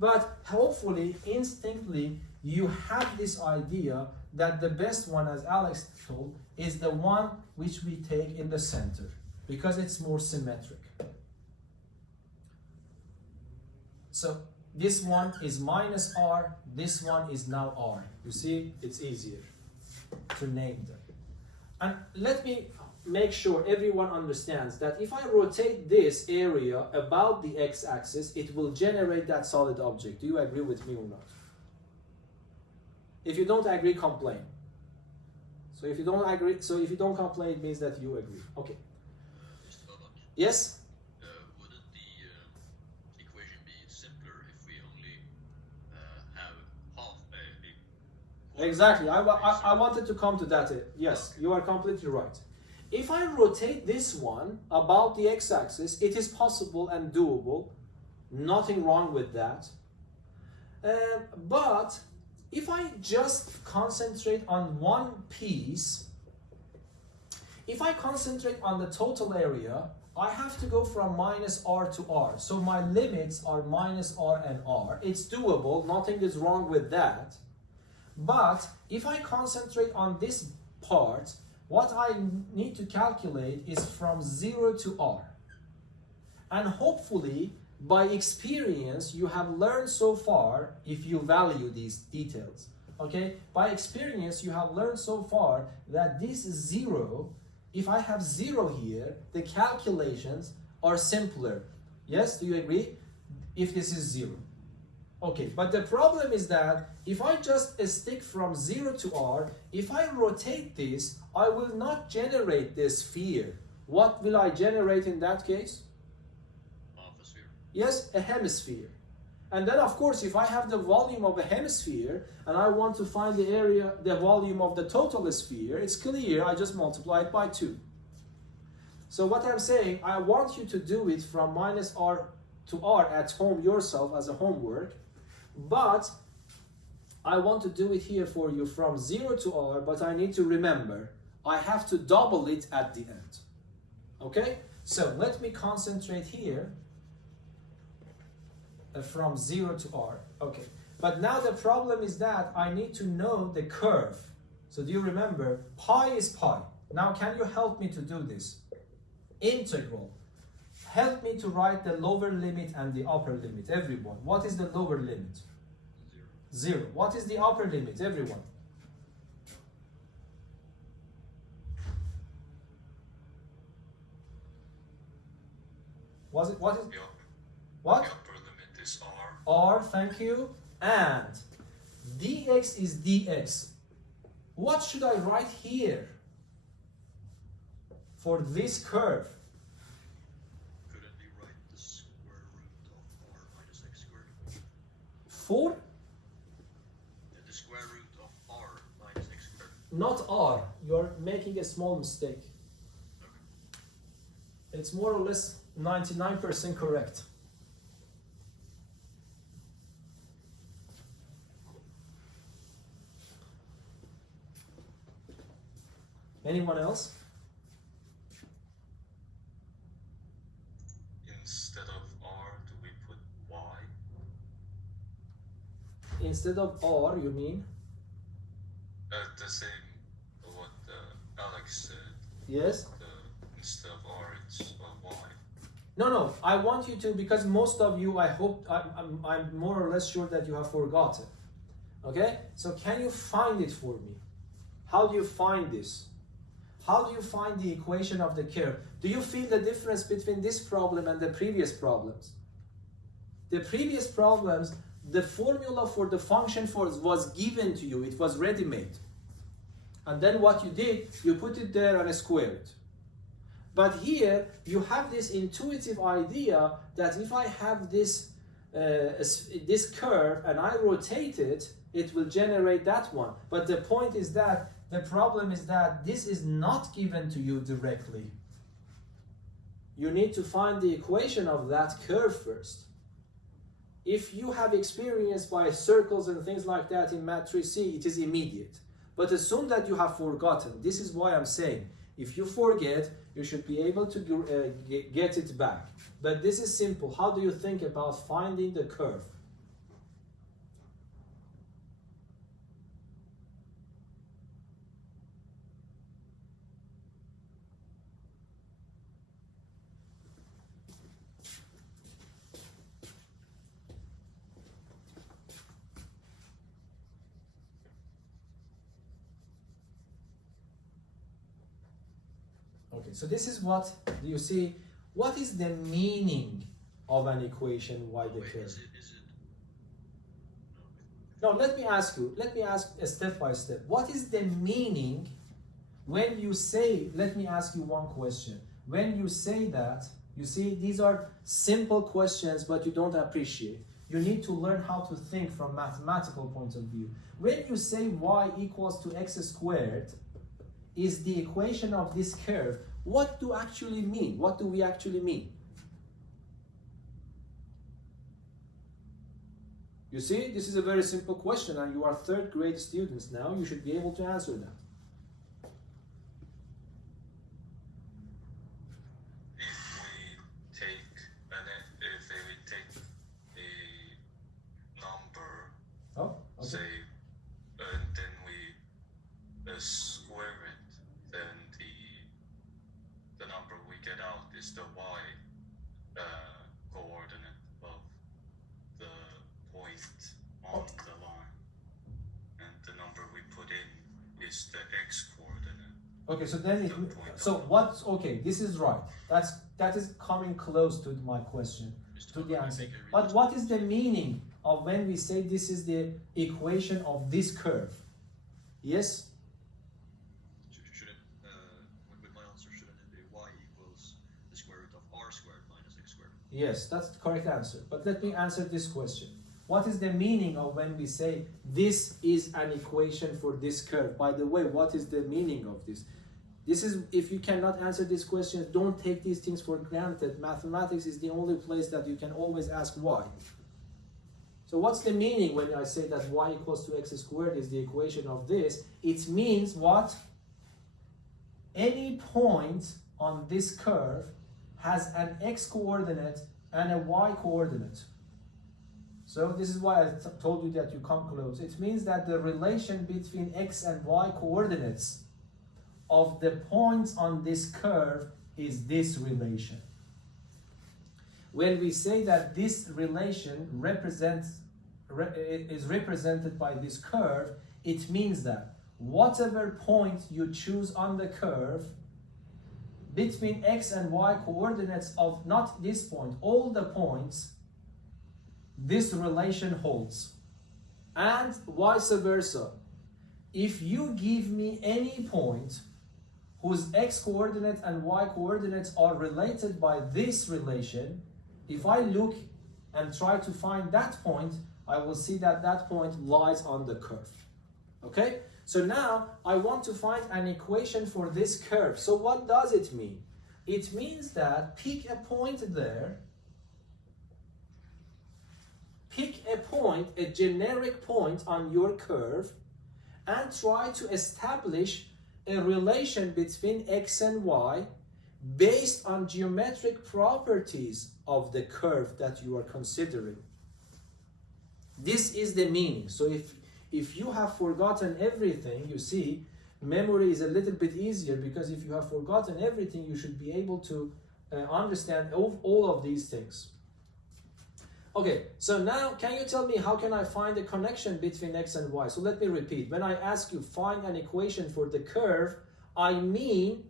But hopefully, instinctively, you have this idea that the best one, as Alex told, is the one which we take in the center, because it's more symmetric. So this one is minus r, this one is now r. You see, it's easier to name them. And let me make sure everyone understands that if I rotate this area about the x-axis, it will generate that solid object. Do you agree with me or not? If you don't agree, complain. So if you don't agree, so if you don't complain, it means that you agree. Okay. Yes? Wouldn't the equation be simpler if we only have half a Exactly. I wanted to come to that. Yes, you are completely right. If I rotate this one about the x-axis, it is possible and doable. Nothing wrong with that. But if I just concentrate on one piece, if I concentrate on the total area, I have to go from minus r to r. So my limits are minus r and r. It's doable. Nothing is wrong with that. But if I concentrate on this part, what I need to calculate is from 0 to r. And hopefully, by experience, you have learned so far, if you value these details, okay? By experience, you have learned so far that this 0, if I have 0 here, the calculations are simpler. Yes, do you agree? If this is 0. Okay, but the problem is that if I just stick from 0 to r, if I rotate this, I will not generate this sphere. What will I generate in that case? Yes, a hemisphere. And then of course, if I have the volume of a hemisphere and I want to find the area, the volume of the total sphere, it's clear, I just multiply it by 2. So what I'm saying, I want you to do it from minus r to r at home yourself as a homework, but I want to do it here for you from 0 to r, but I need to remember, I have to double it at the end. Okay? So let me concentrate here from 0 to r. Okay. But now the problem is that I need to know the curve. So do you remember? Pi is pi. Now can you help me to do this? Integral. Help me to write the lower limit and the upper limit, everyone. What is the lower limit? 0. What is the upper limit, everyone? What is what? The upper limit is r. R, thank you. And dx is dx. What should I write here for this curve? Couldn't you write the square root of r minus x squared? For? The square root of r minus x squared. Not r. You're making a small mistake. Okay. It's more or less 99% correct. Anyone else? Instead of r, do we put y? Instead of r, you mean? The same what Alex said. Yes? Instead of r, it's y. No, I want you to, because most of you, I hope, I'm more or less sure that you have forgotten. Okay? So can you find it for me? How do you find this? How do you find the equation of the curve? Do you feel the difference between this problem and the previous problems? The previous problems, the formula for the function was given to you. It was ready-made. And then what you did, you put it there and square it. But here, you have this intuitive idea that if I have this, this curve and I rotate it, it will generate that one. But the point is that, the problem is that this is not given to you directly. You need to find the equation of that curve first. If you have experience by circles and things like that in Math 3C, it is immediate. But as soon that you have forgotten, this is why I'm saying, if you forget, you should be able to get it back. But this is simple. How do you think about finding the curve? Okay, so this is what, do you see, what is the meaning of an equation y the curve? Is it No, let me ask step by step. What is the meaning when you say, let me ask you one question. When you say that, you see, these are simple questions, but you don't appreciate. You need to learn how to think from mathematical point of view. When you say y equals to x squared is the equation of this curve, what do actually mean? What do we actually mean? You see, this is a very simple question, and you are third grade students now. You should be able to answer that. If we take a number, Oh, okay. say, and then we square it, then the number we get out is the y coordinate of the point on the line, and the number we put in is the x coordinate. Okay, so then okay, this is right. That is coming close to my question, to the answer. But what is the meaning of when we say this is the equation of this curve? Yes? With my answer, shouldn't it be y equals the square root of r squared minus x squared? Yes, that's the correct answer. But let me answer this question. What is the meaning of when we say this is an equation for this curve? By the way, what is the meaning of this? This is, if you cannot answer these questions, don't take these things for granted. Mathematics is the only place that you can always ask why. So what's the meaning when I say that y equals to x squared is the equation of this? It means what? Any point on this curve has an x coordinate and a y coordinate. So this is why I told you that you come close. It means that the relation between x and y coordinates of the points on this curve is this relation. When we say that this relation is represented by this curve, it means that whatever point you choose on the curve between x and y coordinates of not this point, all the points, this relation holds. And vice versa. If you give me any point whose x coordinate and y coordinates are related by this relation, if I look and try to find that point, I will see that that point lies on the curve. Okay? So now I want to find an equation for this curve. So what does it mean? It means that pick a point there, pick a point, a generic point on your curve, and try to establish a relation between x and y based on geometric properties of the curve that you are considering. This is the meaning. So if you have forgotten everything, you see, memory is a little bit easier, because if you have forgotten everything, you should be able to understand all of these things. Okay, so now can you tell me how can I find the connection between x and y? So let me repeat. When I ask you find an equation for the curve, I mean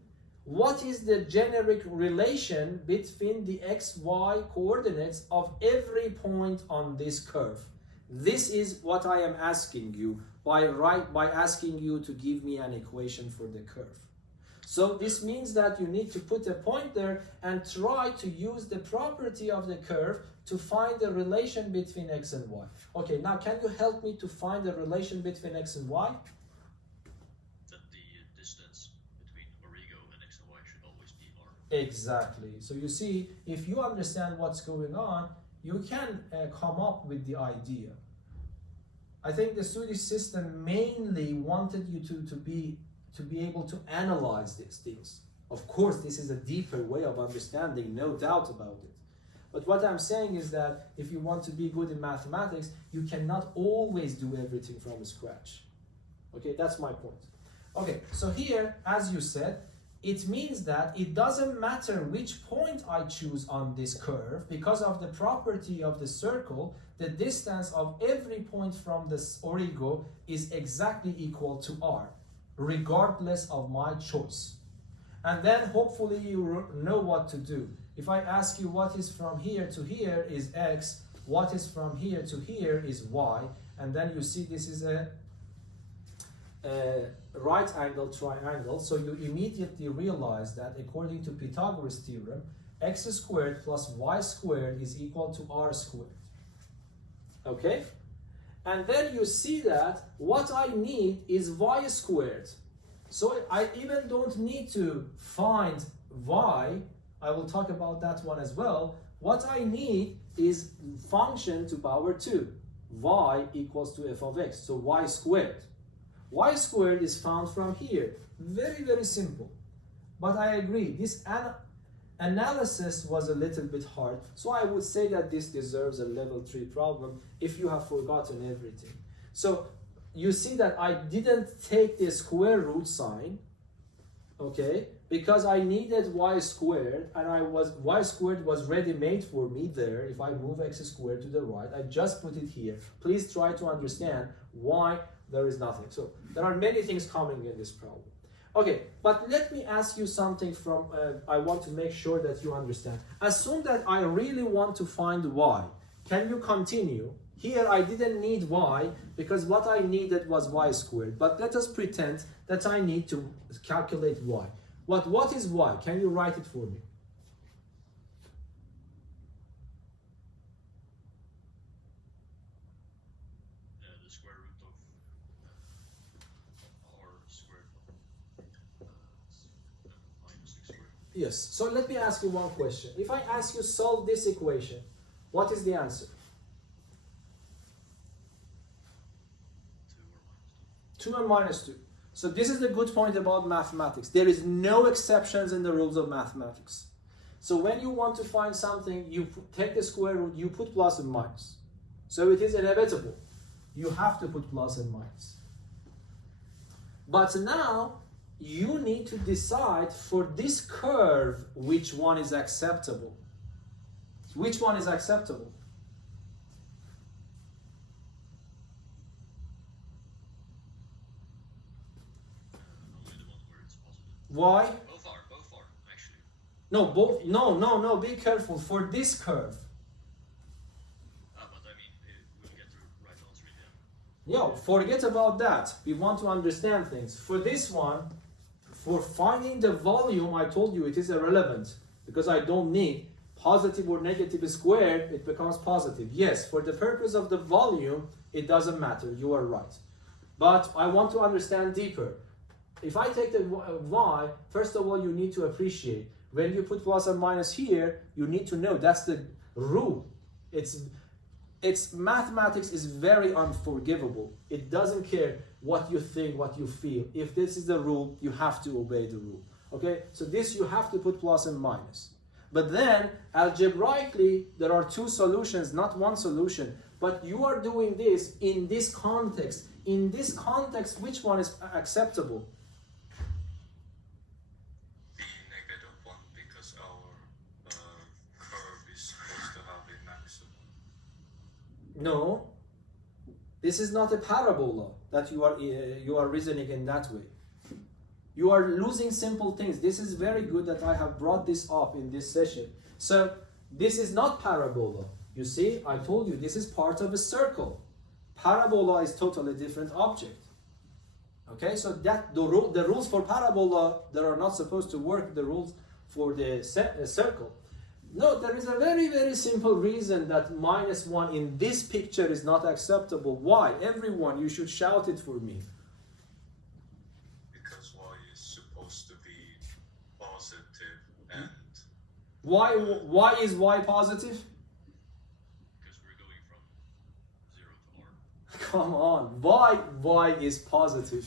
what is the generic relation between the x-y coordinates of every point on this curve? This is what I am asking you by asking you to give me an equation for the curve. So this means that you need to put a point there and try to use the property of the curve to find the relation between x and y. Okay, now can you help me to find the relation between x and y? That the distance between origo and x and y should always be r. Exactly. So you see, if you understand what's going on, you can come up with the idea. I think the Swedish system mainly wanted you to be able to analyze these things. Of course, this is a deeper way of understanding, no doubt about it. But what I'm saying is that if you want to be good in mathematics, you cannot always do everything from scratch. Okay, that's my point. Okay, so here, as you said, it means that it doesn't matter which point I choose on this curve, because of the property of the circle, the distance of every point from this origo is exactly equal to r, regardless of my choice. And then hopefully you know what to do. If I ask you what is from here to here is x, what is from here to here is y, and then you see this is a right angle triangle, so you immediately realize that according to Pythagoras theorem, x squared plus y squared is equal to r squared. Okay? And then you see that what I need is y squared. So I even don't need to find y. I will talk about that one as well. What I need is function to power 2. Y equals to f of x, so y squared. Y squared is found from here. Very, very simple. But I agree, this analysis was a little bit hard. So I would say that this deserves a level 3 problem if you have forgotten everything. So you see that I didn't take the square root sign, okay, because I needed y squared, and y squared was ready-made for me there. If I move x squared to the right, I just put it here. Please try to understand why there is nothing. So there are many things coming in this problem. Okay, but let me ask you something from, I want to make sure that you understand. Assume that I really want to find y. Can you continue? Here I didn't need y because what I needed was y squared. But let us pretend that I need to calculate y. What is y? Can you write it for me? square root of r squared minus x squared. Yes. So let me ask you one question. If I ask you solve this equation, what is the answer? 2 and minus 2. So this is the good point about mathematics. There is no exceptions in the rules of mathematics. So when you want to find something, you take the square root, you put plus and minus. So it is inevitable. You have to put plus and minus. But now, you need to decide for this curve which one is acceptable. Which one is acceptable? Only the one where it's positive. Why? Both are actually. No, both. No, be careful. For this curve. But I mean, we'll get the right answer in the end. Yeah, forget about that. We want to understand things. For this one, for finding the volume, I told you it is irrelevant because I don't need positive or negative squared, it becomes positive. Yes, for the purpose of the volume, it doesn't matter. You are right. But I want to understand deeper. If I take the y, first of all, you need to appreciate. When you put plus and minus here, you need to know that's the rule. It's mathematics is very unforgivable. It doesn't care what you think, what you feel. If this is the rule, you have to obey the rule. Okay? So this you have to put plus and minus. But then, algebraically, there are two solutions, not one solution. But you are doing this in this context. In this context, which one is acceptable? The negative one, because our curve is supposed to have a maximum. No. This is not a parabola that you are reasoning in that way. You are losing simple things. This is very good that I have brought this up in this session. So this is not parabola. You see, I told you this is part of a circle. Parabola is totally different object. Okay, so that the rules for parabola that are not supposed to work, the rules for the circle. No, there is a very, very simple reason that -1 in this picture is not acceptable. Why? Everyone, you should shout it for me. Because y is supposed to be positive and Why is y positive? Because we're going from 0 to r. Come on, y is positive?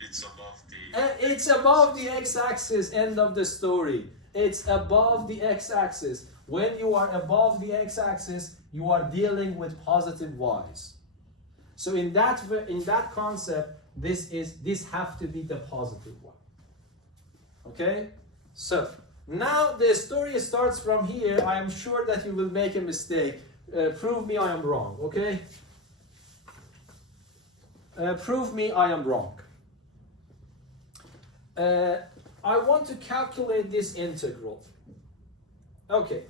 it's above the It's above the x-axis, end of the story. It's above the x-axis. When you are above the x-axis, you are dealing with positive y's. So in that concept, this have to be the positive one. Okay? So now the story starts from here. I am sure that you will make a mistake. Prove me I am wrong, okay? Prove me I am wrong. I want to calculate this integral. Okay.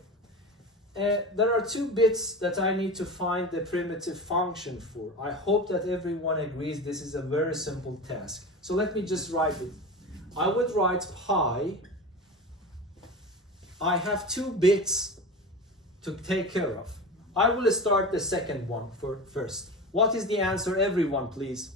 There are two bits that I need to find the primitive function for. I hope that everyone agrees this is a very simple task. So let me just write it. I would write pi. I have two bits to take care of. I will start the second one first. What is the answer, everyone, please?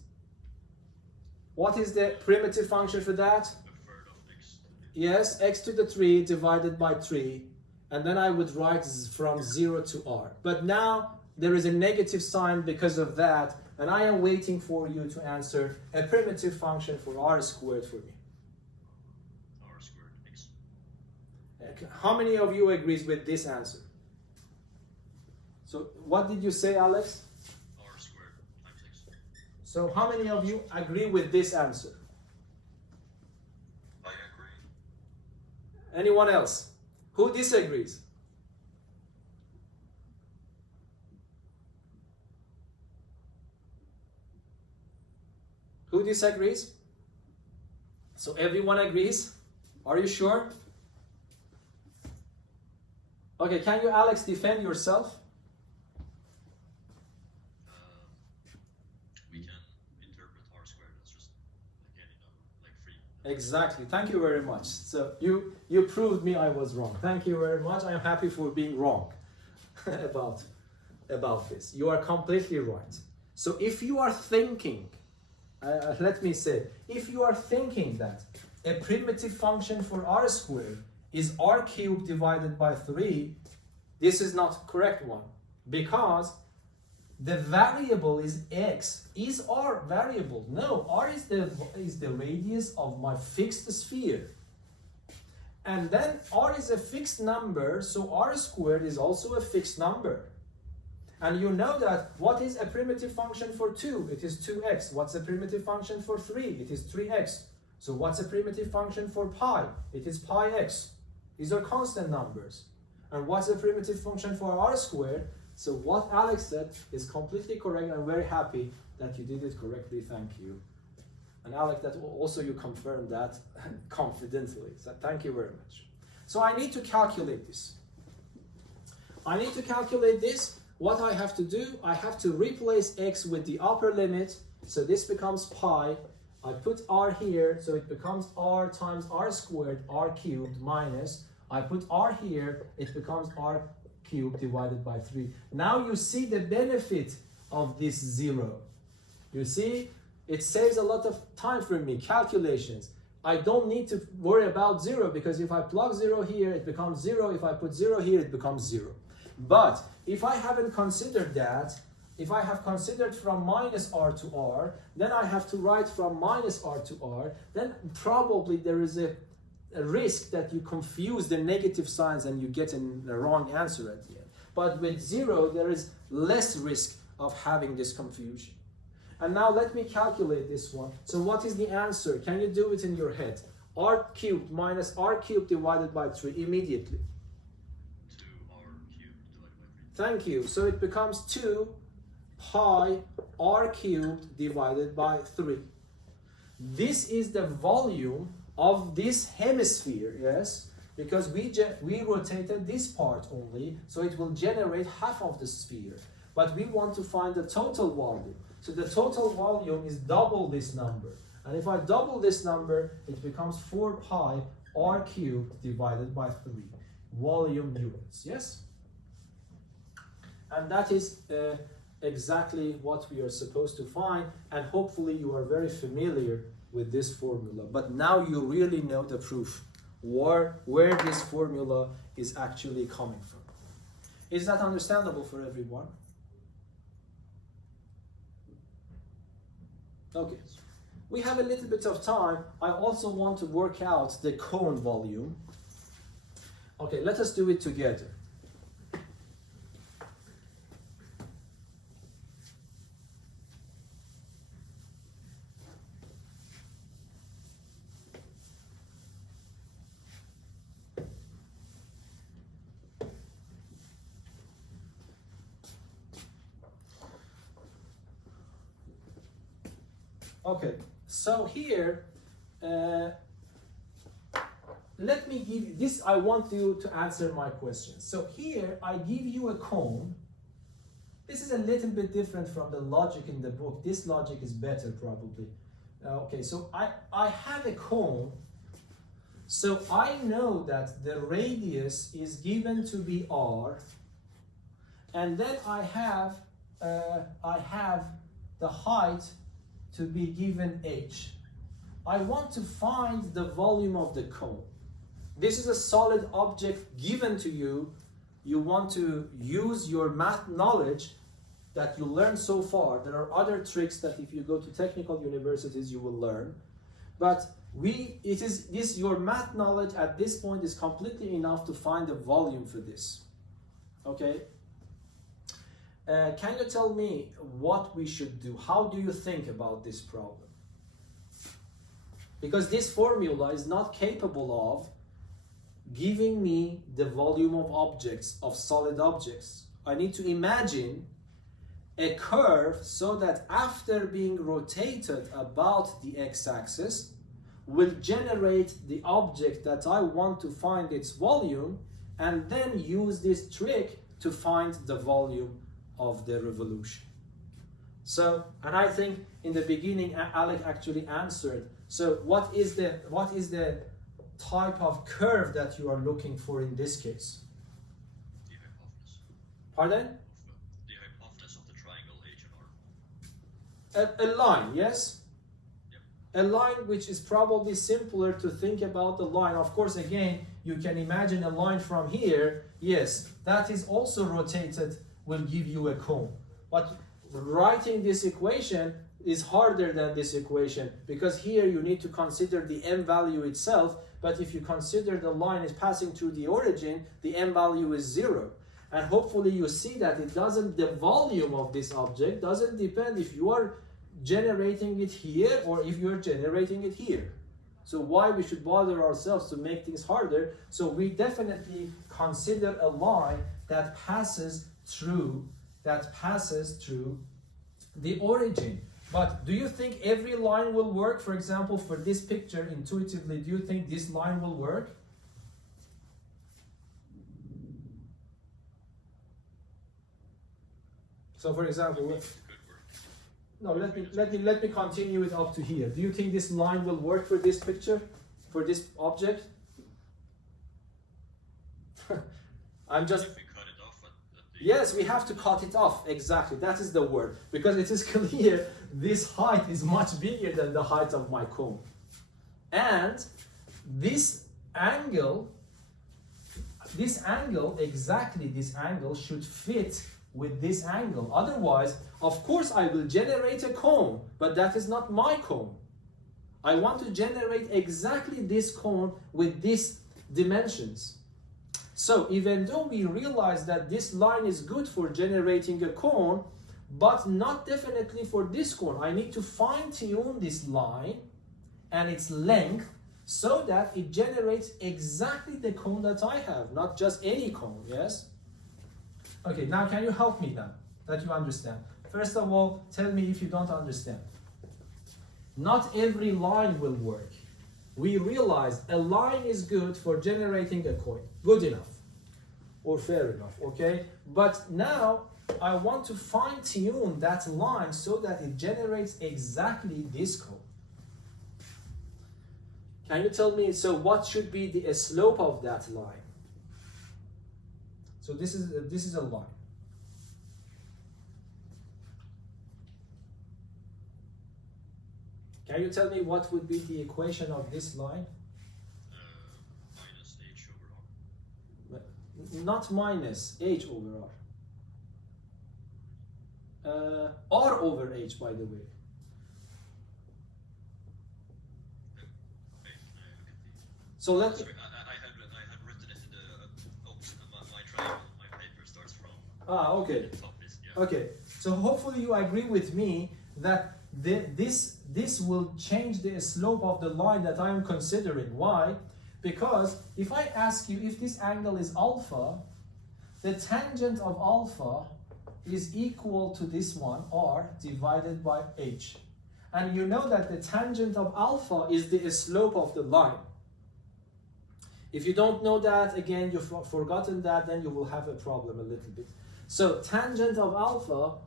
What is the primitive function for that? A third of x. Yes, x to the 3 divided by 3. And then I would write from 0 to r. But now there is a negative sign because of that. And I am waiting for you to answer a primitive function for r squared for me. R squared x. How many of you agrees with this answer? So what did you say, Alex? R squared times x. So how many of you agree with this answer? I agree. Anyone else? Who disagrees? Who disagrees? So everyone agrees? Are you sure? Okay, can you, Alex, defend yourself? We can interpret r squared as just like any number, like 3. Exactly. Thank you very much. So you proved me I was wrong. Thank you very much. I am happy for being wrong about this. You are completely right. So if you are thinking, let me say, if you are thinking that a primitive function for r squared is r cubed divided by 3, this is not correct one, because the variable is x. Is r variable? No, r is the radius of my fixed sphere. And then r is a fixed number, so r squared is also a fixed number. And you know that what is a primitive function for 2? It is 2x. What's a primitive function for 3? It is 3x. So what's a primitive function for pi? It is pi x. These are constant numbers. And what's a primitive function for r squared? So what Alex said is completely correct. I'm very happy that you did it correctly. Thank you. And Alex, that also you confirmed that confidently. So thank you very much. So I need to calculate this. What I have to do, I have to replace x with the upper limit. So this becomes pi. I put r here, so it becomes r times r squared, r cubed, minus. I put r here, it becomes r cubed divided by 3. Now you see the benefit of this 0. You see, it saves a lot of time for me, calculations. I don't need to worry about 0, because if I plug 0 here, it becomes 0. If I put 0 here, it becomes 0. But if I haven't considered that, if I have considered from minus r to r, then I have to write from minus r to r, then probably there is a risk that you confuse the negative signs and you get a wrong answer at the end. But with 0, there is less risk of having this confusion. And now let me calculate this one. So what is the answer? Can you do it in your head? R cubed minus r cubed divided by 3 immediately. 2r cubed divided by 3. Thank you. So it becomes 2 pi r cubed divided by 3. This is the volume of this hemisphere, yes? Because we rotated this part only, so it will generate half of the sphere. But we want to find the total volume. So the total volume is double this number. And if I double this number, it becomes 4 pi r cubed divided by 3. Volume units, yes? And that is exactly what we are supposed to find. And hopefully you are very familiar with this formula. But now you really know the proof, where this formula is actually coming from. Is that understandable for everyone? Okay, we have a little bit of time. I also want to work out the cone volume. Okay, let us do it together. Okay, so here, let me give you this. I want you to answer my question. So here, I give you a cone. This is a little bit different from the logic in the book. This logic is better, probably. Okay, so I have a cone. So I know that the radius is given to be r. And then I have the height to be given h. I want to find the volume of the cone. This is a solid object given to you. You want to use your math knowledge that you learned so far. There are other tricks that if you go to technical universities you will learn. But your math knowledge at this point is completely enough to find the volume for this. Okay? Can you tell me what we should do? How do you think about this problem? Because this formula is not capable of giving me the volume of objects, of solid objects. I need to imagine a curve so that after being rotated about the x-axis will generate the object that I want to find its volume, and then use this trick to find the volume of the revolution. So, and I think in the beginning Alec actually answered. So what is the type of curve that you are looking for in this case? The hypotenuse. Pardon? The hypotenuse of the triangle H and R. A line, yes? Yep. A line which is probably simpler to think about the line. Of course, again, you can imagine a line from here. Yes, that is also rotated, will give you a cone. But writing this equation is harder than this equation, because here you need to consider the m value itself, but if you consider the line is passing through the origin, the m value is 0. And hopefully you see that it doesn't, the volume of this object doesn't depend if you are generating it here or if you're generating it here. So why we should bother ourselves to make things harder? So we definitely consider a line that passes through the origin. But do you think every line will work? For example, for this picture, intuitively, do you think this line will work? So for example, no, let me continue it up to here. Do you think this line will work for this picture, for this object? I'm just. If we cut it off at the Yes, we have to cut it off. Exactly, that is the word, because it is clear this height is much bigger than the height of my cone, and this angle, exactly this angle should fit with this angle. Otherwise, of course, I will generate a cone, but that is not my cone. I want to generate exactly this cone with these dimensions. So even though we realize that this line is good for generating a cone, but not definitely for this cone, I need to fine-tune this line and its length so that it generates exactly the cone that I have, not just any cone, yes? Okay, now can you help me then, that you understand? First of all, tell me if you don't understand. Not every line will work. We realize a line is good for generating a coin. Good enough. Or fair enough, okay? But now I want to fine-tune that line so that it generates exactly this cone. Can you tell me, so what should be the slope of that line? So this is a line. Can you tell me what would be the equation of this line? minus h over r. Not minus h over r. R over h, by the way. So let me. Sorry, I had written it in the my triangle. My paper starts from. Okay. The top is, yeah. Okay. So hopefully you agree with me that this will change the slope of the line that I am considering. Why? Because if I ask you if this angle is alpha, the tangent of alpha is equal to this one, r, divided by h. And you know that the tangent of alpha is the slope of the line. If you don't know that, again, you've forgotten that, then you will have a problem a little bit. So tangent of alpha,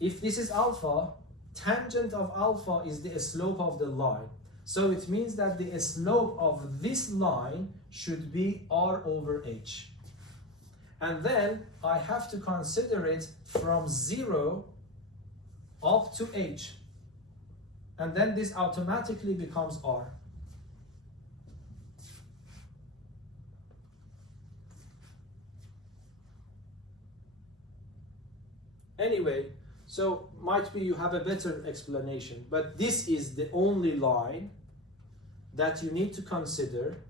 if this is alpha, tangent of alpha is the slope of the line. So it means that the slope of this line should be r over h. And then I have to consider it from 0 up to h. And then this automatically becomes r. Anyway, so might be you have a better explanation, but this is the only line that you need to consider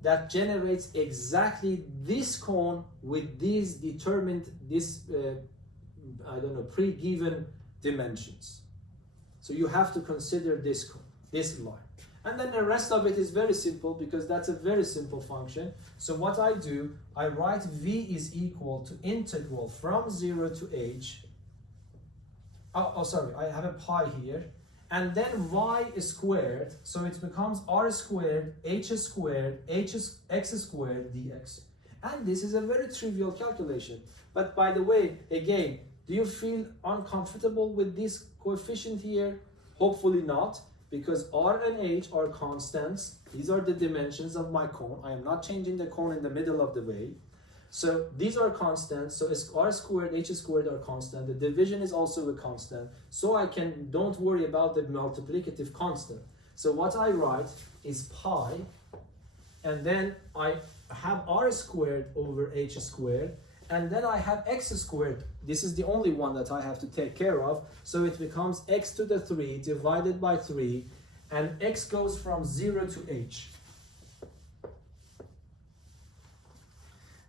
that generates exactly this cone with these determined, I don't know, pre-given dimensions. So you have to consider this cone, this line. And then the rest of it is very simple because that's a very simple function. So what I do, I write v is equal to integral from 0 to h. Sorry, I have a pi here. And then y squared, so it becomes r squared, h squared, x squared dx. And this is a very trivial calculation. But by the way, again, do you feel uncomfortable with this coefficient here? Hopefully not, because r and h are constants. These are the dimensions of my cone. I am not changing the cone in the middle of the way. So these are constants. So r squared, h squared are constant. The division is also a constant. So I can, don't worry about the multiplicative constant. So what I write is pi, and then I have r squared over h squared, and then I have x squared. This is the only one that I have to take care of. So it becomes x to the 3 divided by 3, and x goes from 0 to h.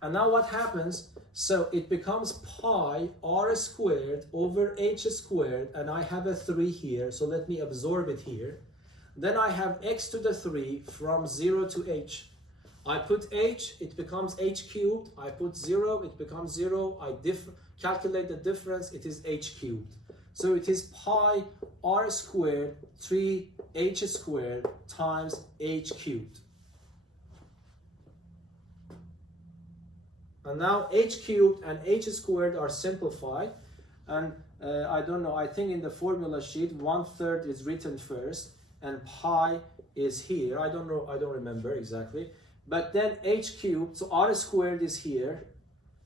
And now what happens? So it becomes pi r squared over h squared, and I have a 3 here, so let me absorb it here. Then I have x to the 3 from 0 to h. I put h, it becomes h cubed. I put 0, it becomes 0. I calculate the difference, it is h cubed. So it is pi r squared 3h squared times h cubed. And now h cubed and h squared are simplified. And I don't know, I think in the formula sheet 1/3 is written first and pi is here. I don't know, I don't remember exactly. But then h cubed, so r squared is here,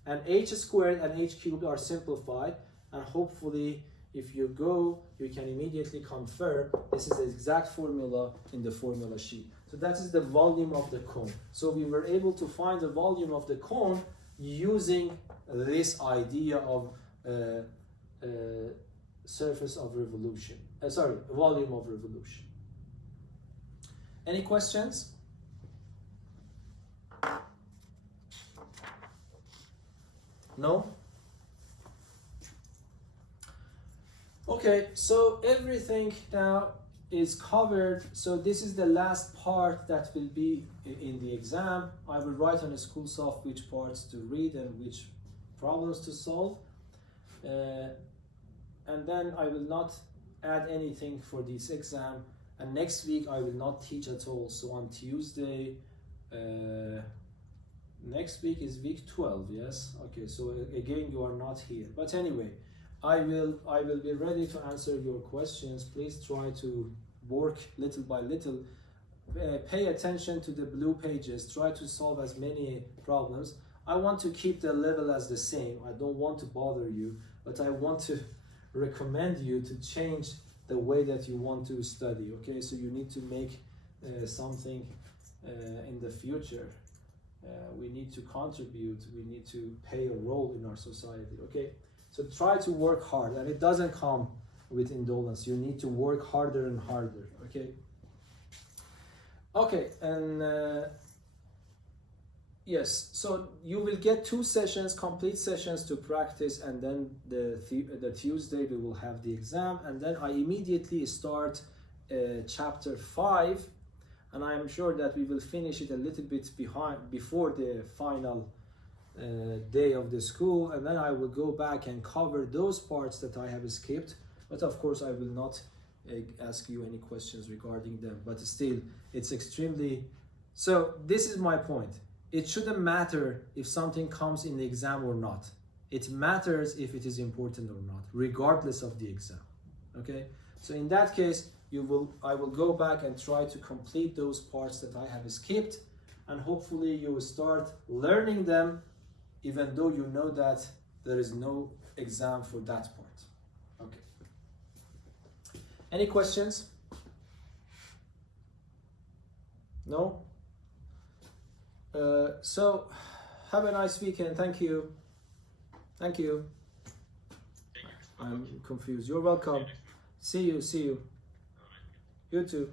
and h squared and h cubed are simplified. And hopefully, if you go, you can immediately confirm this is the exact formula in the formula sheet. So that is the volume of the cone. So we were able to find the volume of the cone using this idea of surface of revolution. Volume of revolution. Any questions? No? Okay, so everything now is covered. So this is the last part that will be in the exam. I will write on a Schoolsoft which parts to read and which problems to solve. And then I will not add anything for this exam. And next week I will not teach at all. So on Tuesday, next week is week 12, yes? Okay, so again, you are not here. But anyway, I will be ready to answer your questions. Please try to work little by little. Pay attention to the blue pages. Try to solve as many problems. I want to keep the level as the same. I don't want to bother you, but I want to recommend you to change the way that you want to study, okay? So you need to make something in the future. We need to contribute, we need to play a role in our society, okay? So try to work hard, and it doesn't come with indolence. You need to work harder and harder, okay? Okay, and yes, so you will get 2 sessions, complete sessions to practice, and then the Tuesday we will have the exam, and then I immediately start chapter 5, and I am sure that we will finish it a little bit before the final day of the school, and then I will go back and cover those parts that I have skipped, but of course I will not ask you any questions regarding them, but still it's extremely, so this is my point. It shouldn't matter if something comes in the exam or not. It matters if it is important or not, regardless of the exam, okay? So in that case, I will go back and try to complete those parts that I have skipped, and hopefully you will start learning them, even though you know that there is no exam for that part. Okay. Any questions? No? So have a nice weekend. Thank you. Thank you. I'm confused. You're welcome. See you. You too.